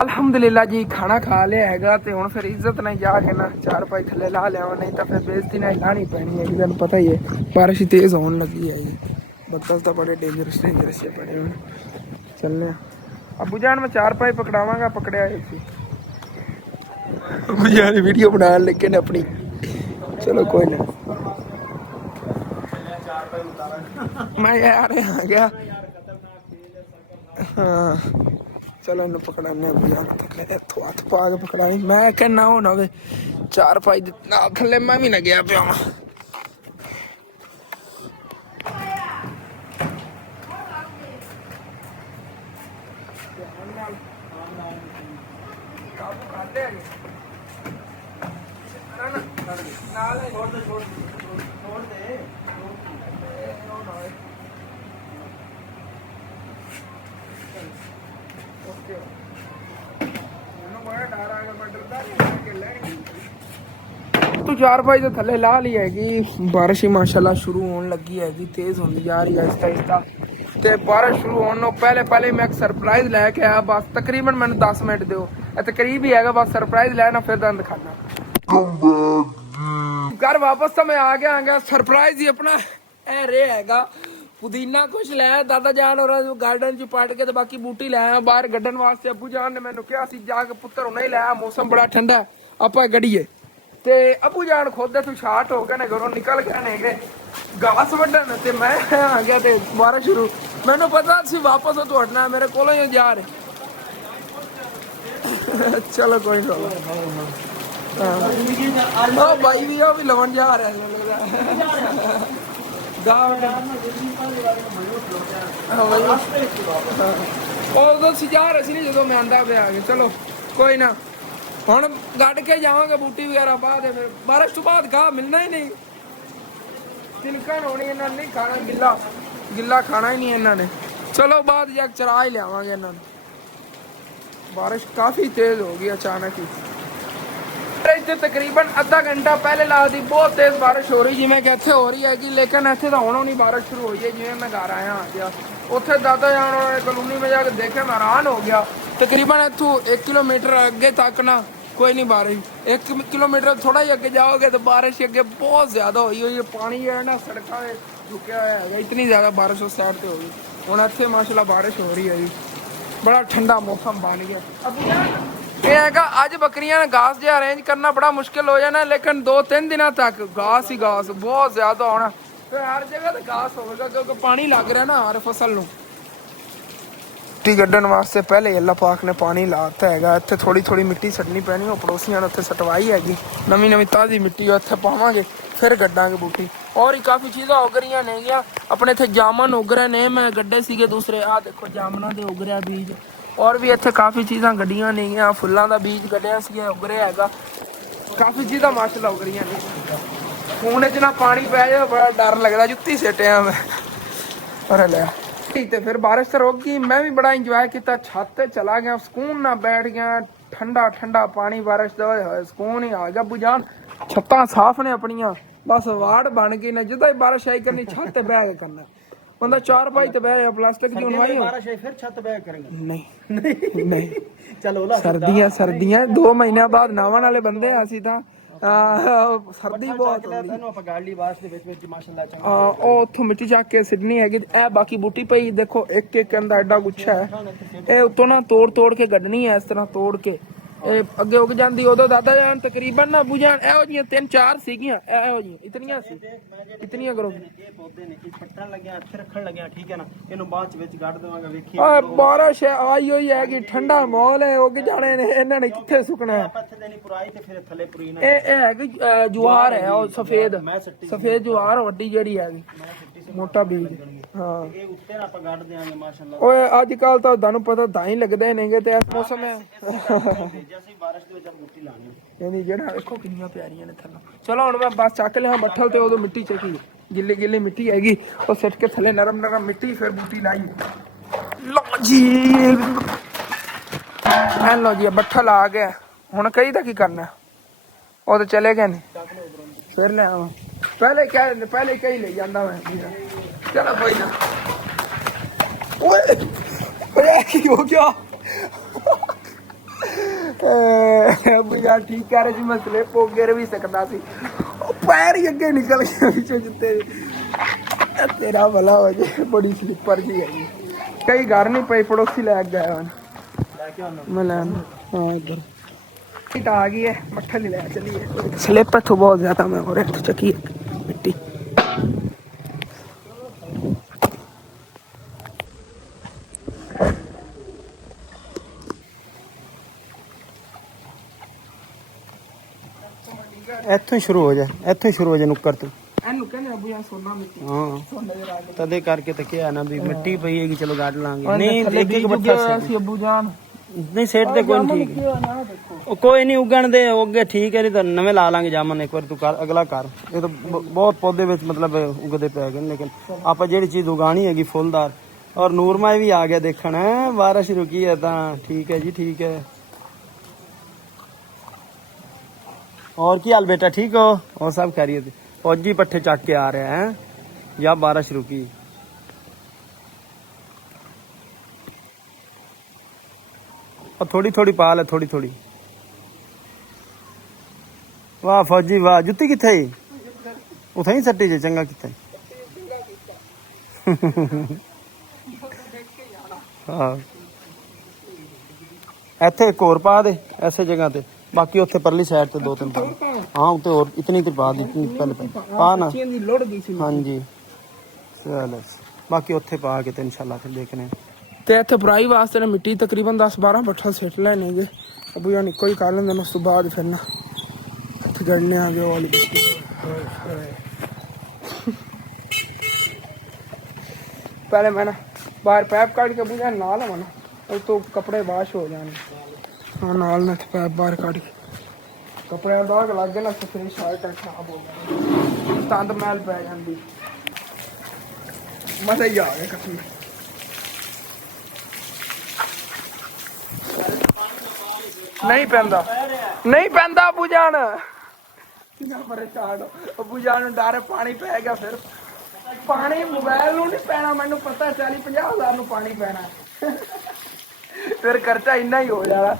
अल्हम्दुलिल्लाह जी खाना खा लिया हैगा ते हुण फिर इज्जत नाल जाके ना 4 पाई थल्ले ला लिया, नहीं तो फिर बेइज्जती नाल लानी पैनी है। तुहानू पता ही है बारिश तेज होने लगी है, बदल तो बड़े डेंजरस से पड़े हुए। चलने अबू जान मैं 4 पाई पकड़ावांगा, पकड़िया अबू जान वीडियो बना लेके ने अपनी। चलो कोई ना, मैं यार आ गया। हाँ चलो इन पकड़ाने हथ पा के पकड़ाई। मैं कहना हो ना 4 पाई थले मैं भी ना गया पिया। तो 4 पाई तो थले ला ली हैगी। बारिश ही माशाल्लाह शुरू होने लगी हैगी, तेज होती जा रही है आहिस्ता। ते बारिश शुरू होने पहले मैं एक सरप्राइज लैके आया। बस तकरीबन मैंने 10 मिनट दो, तकरीब ही हैगा। बस सरप्राइज लेना फिर दंद खाना। घर वापस तो मैं आ गया सरप्राइज ही अपना रे हैगा। ਪੁਦੀਨਾ ਕੁਛ ਲੈ ਦਾਦਾ ਜਾਨ ਔਰ ਗਾਰਡਨ ਚ ਪੱਟ ਕੇ ਤੇ ਬਾਕੀ ਬੂਟੀ ਲੈ ਆਇਆ ਬਾਹਰ ਗੱਡਣ ਵਾਸਤੇ। ਅੱਬੂ ਜਾਨ ਨੇ ਮੈਨੂੰ ਕਿਹਾ ਸੀ ਜਾ ਕੇ ਪੁੱਤਰ ਹੁਣੇ ਹੀ ਲੈ ਆ, ਮੌਸਮ ਬੜਾ ਠੰਡਾ ਆਪਾਂ ਗੜੀਏ। ਤੇ ਅੱਬੂ ਜਾਨ ਖੁਦ ਤੂੰ ਸ਼ਾਰਟ ਹੋ ਕੇ ਨੇ ਘਰੋਂ ਨਿਕਲ ਗਏ ਨੇ ਘਾਸ ਵੱਢਣ ਤੇ ਮੈਂ ਆ ਗਿਆ ਤੇ ਬਾਰਿਸ਼ ਸ਼ੁਰੂ। ਮੈਨੂੰ ਪਤਾ ਸੀ ਵਾਪਸ ਉਹ ਤੁਹਾਡਾ ਮੇਰੇ ਕੋਲੋਂ ਹੀ ਜਾ ਰਹੇ। ਚਲੋ ਕੋਈ ਨਾ। ਉਹ ਭਾਈ ਵੀ ਉਹ ਵੀ ਲਵਣ ਜਾ ਰਿਹਾ ਉਦੋਂ ਸੀ ਜਾ ਰਹੇ ਸੀ ਨੀ ਜਦੋਂ ਮੈਂ ਆਂਦਾ ਪਿਆ। ਚਲੋ ਕੋਈ ਨਾ, ਹੁਣ ਗੱਡ ਕੇ ਜਾਵਾਂਗੇ ਬੂਟੀ ਵਗੈਰਾ ਬਾਅਦ। ਫਿਰ ਬਾਰਿਸ਼ ਤੋਂ ਬਾਅਦ ਘਾਹ ਮਿਲਣਾ ਹੀ ਨਹੀਂ, ਤਿਲਕਣ ਹੋਣੀ ਇਹਨਾਂ ਨੇ, ਨਹੀਂ ਖਾਣਾ ਗਿੱਲਾ ਗਿੱਲਾ ਖਾਣਾ ਹੀ ਨਹੀਂ ਇਹਨਾਂ ਨੇ। ਚਲੋ ਬਾਅਦ ਜਾ ਕੇ ਚਰਾ ਹੀ ਲਿਆਵਾਂਗੇ ਇਹਨਾਂ ਨੂੰ। ਬਾਰਿਸ਼ ਕਾਫੀ ਤੇਜ਼ ਹੋ ਗਈ ਅਚਾਨਕ ਹੀ। ਇੱਥੇ ਤਕਰੀਬਨ ਅੱਧਾ ਘੰਟਾ ਪਹਿਲੇ ਲਾਦੀ ਬਹੁਤ ਤੇਜ਼ ਬਾਰਿਸ਼ ਹੋ ਰਹੀ ਜਿਵੇਂ ਕਿ ਇੱਥੇ ਹੋ ਰਹੀ ਹੈਗੀ, ਲੇਕਿਨ ਇੱਥੇ ਤਾਂ ਹੁਣ ਨਹੀਂ ਬਾਰਿਸ਼ ਸ਼ੁਰੂ ਹੋਈ ਹੈ। ਜਿਵੇਂ ਮੈਂ ਘਰ ਆਇਆ ਗਿਆ ਉੱਥੇ ਦਾਦਾ ਜਾਨ ਉਹਨਾਂ ਨੇ ਕਲੋਨੀ में ਜਾ ਕੇ ਦੇਖਿਆ, ਮੈਂ ਹੈਰਾਨ ਹੋ ਗਿਆ। ਤਕਰੀਬਨ ਇੱਥੋਂ 1 ਕਿਲੋਮੀਟਰ ਅੱਗੇ ਤੱਕ ਨਾ ਕੋਈ ਨਹੀਂ ਬਾਰਿਸ਼। 1 ਕਿਲੋਮੀਟਰ ਥੋੜਾ ਜਿਹਾ ਅੱਗੇ ਜਾਓਗੇ तो बारिश ਅੱਗੇ ਬਹੁਤ ਜ਼ਿਆਦਾ ਹੋਈ ਹੋਈ ਹੈ। ਪਾਣੀ ਜਿਹੜਾ ਨਾ ਸੜਕਾਂ 'ਤੇ ਰੁਕਿਆ ਹੋਇਆ ਹੈਗਾ, ਇਤਨੀ ਜ਼ਿਆਦਾ ਬਾਰਿਸ਼ ਉਸ ਸਾਈਡ 'ਤੇ ਹੋ ਗਈ। ਹੁਣ ਇੱਥੇ ਮਾਸ਼ਾਅੱਲਾ ਬਾਰਿਸ਼ ਹੋ ਰਹੀ ਹੈ ਜੀ, ਬੜਾ ਠੰਡਾ ਮੌਸਮ ਬਣ ਗਿਆ। ਇਹ ਹੈਗਾ ਅੱਜ ਬੱਕਰੀਆਂ ਨੇ घास ਜਿਹਾ ਅਰੇਂਜ ਕਰਨਾ ਬੜਾ ਮੁਸ਼ਕਿਲ ਹੋ ਜਾਣਾ, ਲੇਕਿਨ 2-3 ਦਿਨਾਂ ਤੱਕ घास ਹੀ घास ਬਹੁਤ ਜ਼ਿਆਦਾ ਹੋਣਾ। ਫਿਰ ਹਰ ਜਗ੍ਹਾ ਤੇ घास ਹੋਵੇਗਾ ਕਿਉਂਕਿ ਪਾਣੀ ਲੱਗ ਰਿਹਾ ਨਾ ਹਰ ਫਸਲ ਨੂੰ। ਮਿੱਟੀ ਕੱਢਣ ਵਾਸਤੇ ਪਹਿਲੇ ਅੱਲਾਹ ਪਾਕ ਨੇ ਪਾਣੀ ਲਾਤਾ ਹੈਗਾ। ਇੱਥੇ ਥੋੜੀ ਥੋੜੀ ਮਿੱਟੀ ਸੱਟਣੀ ਪੈਣੀ, ਉਹ ਪੜੋਸੀਆਂ ਨੇ ਉੱਥੇ ਸਟਵਾਈ ਹੈਗੀ। ਨਵੀਂ ਨਵੀਂ ਤਾਜ਼ੀ ਮਿੱਟੀ ਉੱਥੇ ਪਾਵਾਂਗੇ, ਫਿਰ ਗੱਡਾਂਗੇ ਬੂਟੀ। और ही काफ़ी चीज़ा उग रही ने अपने इतने जामन उग रहे ने, मैं गड्ढे सीगे दूसरे आ देखो जामना दे उग रहा बीज। और भी इतने काफ़ी चीज़ा गड्डियां ने, फुलों का बीज गड्ढिया से उग रहा है। काफ़ी चीज़ा माशाअल्लाह उग रही ने। खून च ना पानी पै जाए बड़ा डर लगता, जुत्ती सिटिया मैं पर लिया। तो फिर बारिश तो रुक गई, मैं भी बड़ा इंजॉय किया। छत पे चला गया, सुकून ना बैठ गया, ठंडा ठंडा पानी बारिश का सुकून ही आ गया। बुझान छत्तां साफ ने अपनियां, बस वार्ड बन गई ने। जिदा बारिश आई करनी छत पे बह के करना, बंदा चार पाई ते बह प्लास्टिक दी बनवाई बारिश आई फिर छत बह करेंगे। नहीं नहीं चलो सर्दियां सर्दियां 2 महीने बाद नावन वाले बंदे असी तां सर्दी बहुत उतो मिट्टी चक के सिडनी हैगी। ए बाकी बूटी पई देखो, एक एक अंदा एडा गुच्छा है। ए उतो ना तोड़ तोड़ के गड्ढनी है, इस तरह तोड़ के अगे उग जाती। उदो दादा जान तकरीबन ना बुझान एहो जियां 3-4 सीगियां, एहो जियां इतनियां सी, कितनियां करोगे? बारिश आई हुई है कि ठंडा माहौल है, उग जाने ने, इन्हां ने कित्थे सुकना है। जुआर है और सफेद सफेद जुआर वड्डी जेहड़ी हैगी मोटा बीज। हाँ ओए अजकल तो तुहानू पता दाई लगदे नेगे ते इस मौसम में जेड़ा देखो कितनी प्यारियां ने थल्लों। चलो हुण मैं बस चक लिया बट्ठल ते उदों मिट्टी चकी गिल्ली गिल्ली मिट्टी हैगी, और सिट के थले नरम नरम मिट्टी, फिर बूटी लाई। लो जी लो जी बट्ठल आ गया। हुण कई दा की करना, वो तो चले गए नहीं, फिर ले आवा। पहले क्या पहले कई ले जांदा मैं। चलो कोई ना। ओए की हो गया यार, ठीक कह रहे सी, मैं स्लिप हो गिर भी सकता सी, पैर ही अगे निकल गया पिछले जूते। तेरा भला हो जाए, बड़ी स्लिपर जी है। कई घर नहीं पई, पड़ोसी लैके गया मैं लैन। हाँ इधर आ गई है, मट्ठल ही ले चलिए। स्लिप तो बहुत ज्यादा मैं हो रहा चकी मिट्टी। ਇੱਥੋਂ ਸ਼ੁਰੂ ਹੋ ਜਾ, ਇੱਥੋਂ ਸ਼ੁਰੂ ਹੋ ਜਾ ਨੁੱਕਰ ਤੋਂ। ਇਹਨੂੰ ਕਹਿੰਦੇ ਅਬੂ ਯਾਰ ਸੋਨਾ ਮਿੱਟੀ। ਹਾਂ ਸੋਨੇ ਦੇ ਰਾਜ ਤਦੇ ਕਰਕੇ ਤਾਂ ਕਿਹਾ ਨਾ ਵੀ ਮਿੱਟੀ ਪਈ ਹੈਗੀ, ਚਲੋ ਗੱਡ ਲਾਂਗੇ। ਨਹੀਂ ਇੱਕ ਇੱਕ ਬੱਠਾ ਸੀ ਅਬੂ ਜਾਨ, ਨਹੀਂ ਸੇਟ ਤੇ ਕੋਈ ਨਹੀਂ ਠੀਕ ਉਹ ਕੋਈ ਨਹੀਂ ਉਗਣ ਦੇ ਅੱਗੇ ਠੀਕ ਹੈ, ਨਹੀਂ ਤਾਂ ਨਵੇਂ ਲਾ ਲਾਂਗੇ ਜਾਮਨ। ਇੱਕ ਵਾਰ ਤੂੰ ਕਰ ਅਗਲਾ ਕਰ। ਇਹ ਤਾਂ ਬਹੁਤ ਪੌਦੇ ਵਿੱਚ ਮਤਲਬ ਉਗਦੇ ਪੈ ਗਏ, ਲੇਕਿਨ ਆਪਾਂ ਜਿਹੜੀ ਚੀਜ਼ ਉਗਾਣੀ ਹੈਗੀ ਫੁੱਲਦਾਰ। ਔਰ ਨੂਰਮਾ ਵੀ ਆ ਗਿਆ ਦੇਖਣ, ਬਾਰਿਸ਼ ਰੁਕੀ ਹੈ ਤਾਂ ਠੀਕ ਹੈ ਜੀ, ਠੀਕ ਹੈ। और की हाल बेटा, ठीक हो? और सब खैरियत? फौजी पट्टे चक के आ रहे हैं या बारिश रुकी? और थोड़ी थोड़ी पाल है, थोड़ी थोड़ी। वाह फौजी वाह, जुत्ती किथे? उथे ही सट्टी जे चंगा किथे? ਹਾਂ ਇੱਥੇ ਇੱਕ ਹੋਰ ਪਾ ਦੇ ਐਸੇ ਜਗ੍ਹਾ ਤੇ, ਬਾਕੀ ਉੱਥੇ ਪਰਲੀ ਸਾਈਡ ਤੇ 2-3 ਪਾ ਦੇ। ਹਾਂ ਉੱਤੇ ਹੋਰ ਇਤਨੀ ਤੇ ਪਾ ਦੀ, ਇਤਨੀ ਪਹਿਲੇ ਪਾ ਨਾ। ਦੀ ਲੋੜ ਗਈ ਸੀ ਹਾਂਜੀ ਚਲ ਬਾਕੀ ਉੱਥੇ ਪਾ ਕੇ ਤੇ ਇਨਸ਼ਾਅੱਲਾ ਫਿਰ ਦੇਖਨੇ। ਤੇ ਇੱਥੇ ਭਰਾਈ ਵਾਸਤੇ ਨਾ ਮਿੱਟੀ ਤਕਰੀਬਨ 10-12 ਬੱਠਾ ਸਿੱਟ ਲੈਣੇ ਜੇ ਅਬੂ ਜਾਨ ਇੱਕੋ ਹੀ ਕਰ ਲੈਂਦੇ ਨੇ। ਉਸ ਤੋਂ ਬਾਅਦ ਫਿਰ ਨਾ ਇੱਥੇ ਗੜਨੇ ਆ ਗਏ ਉਹ ਵਾਲੀ ਮਿੱਟੀ। पहले मैं ना बाहर पैप काट के बुझा ना लवा ना और तो कपड़े वाश हो जाने। हाँ नाल ना पैप बाहर काट के कपड़े दाग लग गए ना तो फिर शर्ट खराब हो गई, तंद मैल पै जाती। मजा ही आ गया कसम। नहीं पैंदा, नहीं पैंदा अबू जान, परेशान अबू जान डर पानी पै गया। फिर पानी मोबाइल ਨੂੰ ਨਹੀਂ ਪੈਣਾ, ਮੈਨੂੰ ਪਤਾ 40-50 ਹਜ਼ਾਰ ਨੂੰ ਪਾਣੀ ਪੈਣਾ। ਫਿਰ ਖਰਚਾ ਇੰਨਾ ਹੀ ਹੋ ਜਾਣਾ।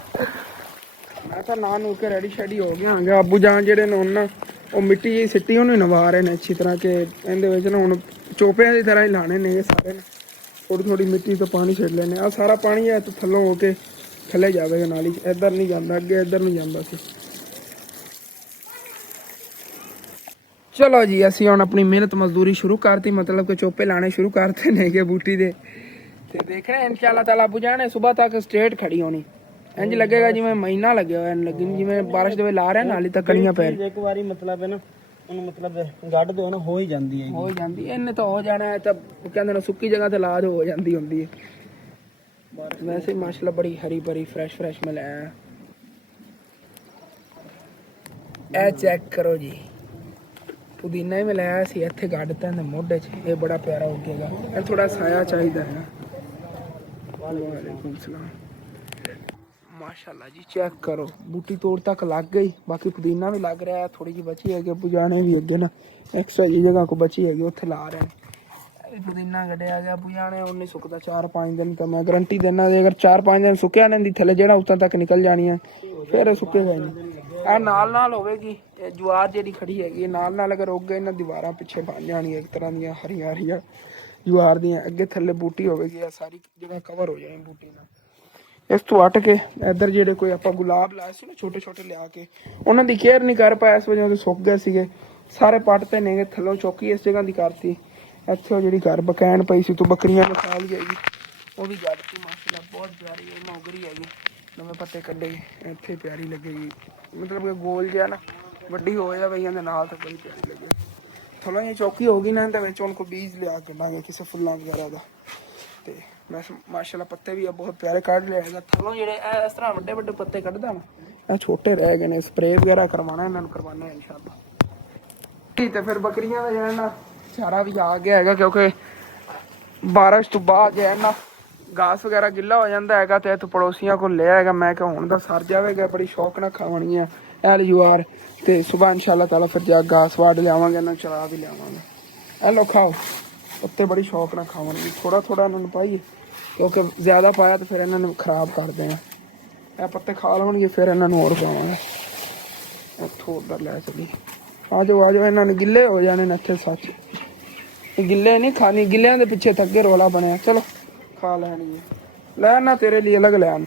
ਮੈਂ ਤਾਂ ਨਾ ਨੂੰ ਕੇ ਰੈਡੀ ਸ਼ੈਡੀ ਹੋ ਗਿਆ ਹਾਂ। ਅਬੂ ਜਾਨ ਜਿਹੜੇ ਨੇ ਉਹਨਾਂ ਉਹ ਮਿੱਟੀ ਜਿਹੀ ਸਿੱਟੀ ਉਹਨੂੰ ਨਵਾ ਰਹੇ ਨੇ ਅੱਛੀ ਤਰ੍ਹਾਂ ਕਿ ਇਹਦੇ ਵਿੱਚ ਨਾ ਹੁਣ ਚੋਪਿਆਂ ਦੀ ਤਰ੍ਹਾਂ ਹੀ ਲਾਣੇ ਨੇ ਸਾਰੇ ਨੇ। ਥੋੜੀ ਥੋੜੀ ਮਿੱਟੀ ਤੋਂ ਪਾਣੀ ਛਿੜ ਲੈਣੇ। ਆ ਸਾਰਾ ਪਾਣੀ ਹੈ ਤੋਂ ਥੱਲੋਂ ਹੋ ਕੇ ਥੱਲੇ ਜਾਵੇਗਾ ਨਾਲ ਹੀ, ਇੱਧਰ ਨਹੀਂ ਜਾਂਦਾ, ਅੱਗੇ ਇੱਧਰ ਨੂੰ ਜਾਂਦਾ ਸੀ। चलो जी असी हम अपनी मेहनत मजदूरी शुरू करती, मतलब कि चोपे लाने शुरू करते नहीं बूटी दे। ते देख रहे हैं इंशाल्लाह ताला अबू जान सुबह तक स्ट्रेट खड़ी होनी। इंज लगेगा जिवें महीना लगे हुए लेकिन जिवें बारिश दे ला रहे हैं नाली तक कड़ियां पै एक बारी मतलब है ना ਉਹਨੂੰ मतलब ਗੱਡ ਦੋ ਨਾ हो ही ਜਾਂਦੀ ਹੈ। हो ਜਾਂਦੀ ਇਹਨੇ ਤਾਂ ਹੋ ਜਾਣਾ ਹੈ ਤਾਂ ਕਹਿੰਦੇ ਨੇ ਸੁੱਕੀ ਜਗ੍ਹਾ ਤੇ ਲਾਜ ਹੋ ਜਾਂਦੀ ਹੁੰਦੀ ਹੈ। वैसे माशाल्लाह बड़ी हरी भरी फ्रेश मिला है। ए चेक करो जी पुदीना ही मिलाया सी इत्थे गड्ढता है मोढे च, ये बड़ा प्यारा उगेगा। ये थोड़ा साया चाहिए है। वालेकुम सलाम। माशाल्लाह जी चेक करो बूटी तोड़ तक लग गई, बाकी पुदीना भी लग रहा है, थोड़ी जी बची है कि पुजाने भी अगे ना एक्स्ट्रा जी जगह को बची है उत्थे ला रहे हैं। पुदीना कढ़िया गया पुजाने उन्हें सुकता 4-5 दिन का मैं गारंटी देना। अगर 4-5 दिन सुक्या नहीं थले जेड़ा उत्तों तक निकल जानी है फिर सुकेगा ही नहीं। ਇਹ ਨਾਲ ਹੋਵੇਗੀ ਇਹ ਜਵਾਰ ਜਿਹੜੀ ਖੜੀ ਹੈਗੀ ਨਾਲ ਅਗਰ ਉੱਗ ਗਏ ਇਹਨਾਂ ਦੀਵਾਰਾਂ ਪਿੱਛੇ ਬਣ ਜਾਣੀਆਂ ਇੱਕ ਤਰ੍ਹਾਂ ਦੀਆਂ ਹਰੀਆਂ ਜਵਾਰ ਦੀਆਂ। ਅੱਗੇ ਥੱਲੇ ਬੂਟੀ ਹੋਵੇਗੀ, ਇਹ ਸਾਰੀ ਜਗ੍ਹਾ ਕਵਰ ਹੋ ਜਾਣੀ ਬੂਟੀ ਨਾਲ। ਇਸ ਤੋਂ ਹਟ ਕੇ ਇੱਧਰ ਜਿਹੜੇ ਕੋਈ ਆਪਾਂ ਗੁਲਾਬ ਲਾਏ ਸੀ ਨਾ ਛੋਟੇ ਲਿਆ ਕੇ ਉਹਨਾਂ ਦੀ ਕੇਅਰ ਨਹੀਂ ਕਰ ਪਾਇਆ, ਇਸ ਵਜ੍ਹਾ ਤੋਂ ਸੁੱਕ ਗਏ ਸੀਗੇ ਸਾਰੇ। ਪੱਟ ਤੇ ਨੇਗੇ ਥੱਲੋਂ ਚੌਕੀ ਇਸ ਜਗ੍ਹਾ ਦੀ ਕਰਤੀ। ਇੱਥੇ ਉਹ ਜਿਹੜੀ ਘਰ ਬਕੈਨ ਪਈ ਸੀ ਤੋਂ ਬੱਕਰੀਆਂ ਨੂੰ ਖਾਲ ਜਾਏਗੀ ਉਹ ਵੀ ਗੱਡਤੀ। ਮਾਸ਼ਾਅੱਲਾ ਬਹੁਤ ਪਿਆਰੀ ਹੈ, ਮੌਗਰੀ ਹੈਗੀ, ਨਵੇਂ ਪੱਤੇ ਕੱਢੇ ਇੱਥੇ ਪਿਆਰੀ ਲੱਗੇਗੀ। मतलब कि गोल जिहा ना ਵੱਡੀ ਹੋ ਜਾਵੇ ਇਹਦੇ ਨਾਲ ਤਾਂ ਬੜੀ ਪਿਆਰੀ ਲੱਗੇ। ਥੋੜਾ ਜਿਹਾ ਚੌਕੀ ਹੋ ਗਈ ਨਾ ਇਹਦੇ ਵਿੱਚ ਹੁਣ ਕੋ ਬੀਜ ਲਿਆ ਕੱਢਾਂਗੇ ਕਿਸੇ ਫੁੱਲਾਂ ਵਗੈਰਾ ਦਾ। ਤੇ ਮੈਂ ਮਾਸ਼ਾਅੱਲਾ ਪੱਤੇ ਵੀ ਬਹੁਤ ਪਿਆਰੇ ਕੱਢ ਲਿਆ ਹੈਗਾ ਥੱਲੋਂ ਜਿਹੜੇ ਇਹ ਇਸ ਤਰ੍ਹਾਂ ਵੱਡੇ ਪੱਤੇ ਕੱਢਦਾ ਨਾ ਇਹ ਛੋਟੇ ਰਹਿ ਗਏ ਨੇ। ਸਪਰੇਅ ਵਗੈਰਾ ਕਰਵਾਉਣਾ ਇਹਨਾਂ ਨੂੰ ਕਰਵਾਉਣਾ ਹੈ ਇਨਸ਼ਾਅੱਲਾ। ਠੀਕ ਤੇ ਫਿਰ ਬੱਕਰੀਆਂ ਦਾ ਜਿਹੜਾ ਨਾ ਚਾਰਾ ਵੀ ਆ ਗਿਆ ਹੈਗਾ ਕਿਉਂਕਿ ਬਾਰਿਸ਼ ਤੋਂ ਬਾਅਦ ਜਿਹੜਾ ਨਾ घास वगैरह गिला हो जाता है तो इतों पड़ोसियों को लिया है। मैं क्या हूँ तो सर जाएगा, बड़ी शौक ना खावनी है एल जुआर। तो सुबह इंशाल्लाह ताला फिर जा घास वाड़ लियावांगे, इन्होंने चरा भी लियावांगे। ए लो खाओ पत्ते, बड़ी शौक ना खावनी। थोड़ा इन्होंने पाइए क्योंकि ज़्यादा पाया तो फिर इन्होंने खराब कर देना। ए पत्ते खा लवणगे फिर इन्होंने होर पावांगे। इत्थों उधर लै चली आ जाओ इन्होंने गिले हो जाने इत्थे। सच गिले नहीं खानी, गिलियां दे पिछे थगे रौला बनया। चलो खा लैनी है, लेना तेरे लिए अलग ले आना।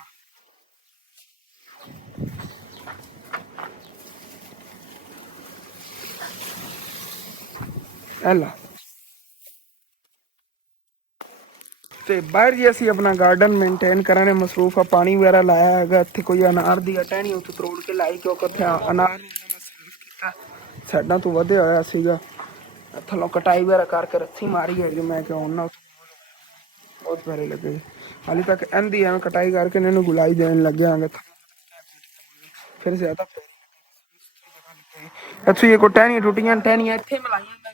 ਤੇ ਬਾਹਰ ਜੀ ਅਸੀਂ ਆਪਣਾ ਗਾਰਡਨ ਮੇਨਟੇਨ ਕਰਨ ਦੇ ਮਸਰੂਫ ਆ। ਪਾਣੀ ਵਗੈਰਾ ਲਾਇਆ ਹੈਗਾ। ਇੱਥੇ ਕੋਈ ਅਨਾਰ ਦੀ ਟਹਿਣੀ ਉੱਥੇ ਤੋੜ ਕੇ ਲਾਈ ਕਿਉਂਕਿ ਉੱਥੇ ਅਨਾਰ ਮੈਂ ਸਰਵ ਕੀਤਾ ਸਾਡਾ ਤੋਂ ਵਧਿਆ ਹੋਇਆ ਸੀਗਾ। ਥੱਲੋਂ ਕਟਾਈ ਵਗੈਰਾ ਕਰਕੇ ਰੱਥੀ ਮਾਰੀ ਹੈਗੀ। ਮੈਂ ਕਿਹਾ ਹੁਣ ਨਾ बहुत प्यारे लगे। हाली तक एंदी है कटाई करके इन्होंने गुलाई देने लग गया फिर ज्यादा अच्छा। ये को टहनियां टूटियां टहनियां इत्थे मिलाइयां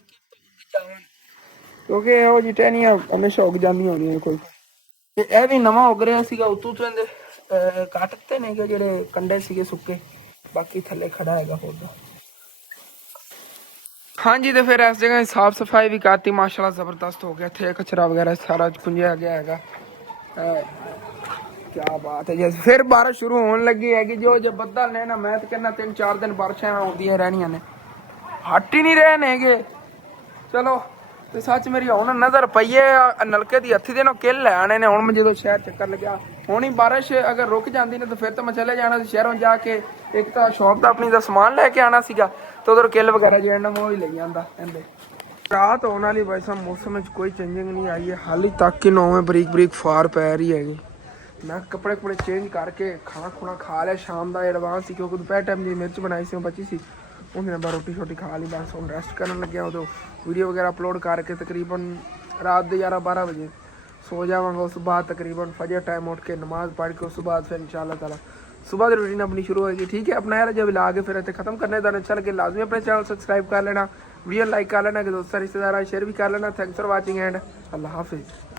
क्योंकि वो जी टहनियां हमेशा उग जांदियां होंदियां कोई। ते ए भी नवा उग रहा सीगा उतों तो इहदे कट ते ने जेड़े कंडे सीगे सुक्के, बाकी थल्ले खड़ा हैगा पौधा। हाँ जी तो फिर इस जगह साफ सफाई भी करती माशाल्लाह ज़बरदस्त हो गया। इतने कचरा वगैरह सारा पुंजिया गया है। क्या बात है। जैसे फिर बारिश शुरू होने लगी है कि जो बदल ने ना मैं तो कहना 3-4 दिन बारिशें आउंदियां रहनियां ने, हट ही नहीं रहे ने। चलो ਤੇ ਸੱਚ ਮੇਰੀ ਹੁਣ ਨਜ਼ਰ ਪਈ ਹੈ ਨਲਕੇ ਦੀ ਹੱਥੀ ਦੇ ਨੂੰ ਕਿੱਲ ਲੈ ਆਣੇ ਨੇ। ਹੁਣ ਮੈਂ ਜਦੋਂ ਸ਼ਹਿਰ ਚੱਕਰ ਲੱਗਿਆ ਹੁਣ ਹੀ ਬਾਰਿਸ਼ ਅਗਰ ਰੁਕ ਜਾਂਦੀ ਨੇ ਤਾਂ ਫਿਰ ਤਾਂ ਮੈਂ ਚਲੇ ਜਾਣਾ ਸੀ ਸ਼ਹਿਰੋਂ ਜਾ ਕੇ। ਇੱਕ ਤਾਂ ਸ਼ੌਪ ਦਾ ਆਪਣੀ ਦਾ ਸਮਾਨ ਲੈ ਕੇ ਆਣਾ ਸੀਗਾ ਤੇ ਉਧਰ ਕਿੱਲ ਵਗੈਰਾ ਜਿਹੜਾ ਮੈਂ ਉਹ ਹੀ ਲਈ ਜਾਂਦਾ ਕਹਿੰਦੇ। ਰਾਤ ਹੋਣ ਵਾਲੀ ਭਾਈ ਸਾਹਿਬ ਮੌਸਮ ਵਿੱਚ ਕੋਈ ਚੇਂਜਿੰਗ ਨਹੀਂ ਆਈ ਹੈ ਹਾਲੇ ਤੱਕ ਹੀ 9 ਬਰੀਕ ਬਰੀਕ ਫਾਰ ਪੈ ਰਹੀ ਹੈਗੀ। ਮੈਂ ਕੱਪੜੇ ਕੁਪੜੇ ਚੇਂਜ ਕਰਕੇ ਖਾਣਾ ਖੁਣਾ ਖਾ ਲਿਆ ਸ਼ਾਮ ਦਾ ਐਡਵਾਂਸ ਸੀ ਕਿਉਂਕਿ ਦੁਪਹਿਰ ਟਾਈਮ ਦੀ ਮਿਰਚ ਬਣਾਈ ਸੀ ਉਹ ਬਚੀ ਸੀ ਉਹਦੇ ਨਾਲ ਰੋਟੀ ਛੋਟੀ ਖਾ ਲਈ ਬਸ ਹੁਣ ਰੈਸਟ ਕਰਨ ਲੱਗਿਆ। ਉਦੋਂ ਵੀਡੀਓ ਵਗੈਰਾ ਅਪਲੋਡ ਕਰਕੇ ਤਕਰੀਬਨ ਰਾਤ ਦੇ 11-12 ਵਜੇ ਸੋ ਜਾਵਾਂਗਾ। ਉਸ ਤੋਂ ਬਾਅਦ ਤਕਰੀਬਨ ਫਜਰ ਟਾਈਮ ਉੱਠ ਕੇ ਨਮਾਜ਼ पढ़ के उस ਤੋਂ ਬਾਅਦ ਫਿਰ इंशाल्लाह ताला सुबह की रूटीन अपनी शुरू होगी। ठीक है अपना यार जब ला के फिर इतने खत्म करने का अच्छा लगे लाजमी अपने चैनल सब्सक्राइब कर लेना वीडियो लाइक कर लेना कि दोस्तों रिश्तेदार शेयर भी कर लेना। थैंक्स फॉर वाचिंग एंड अल्लाह हाफिज़।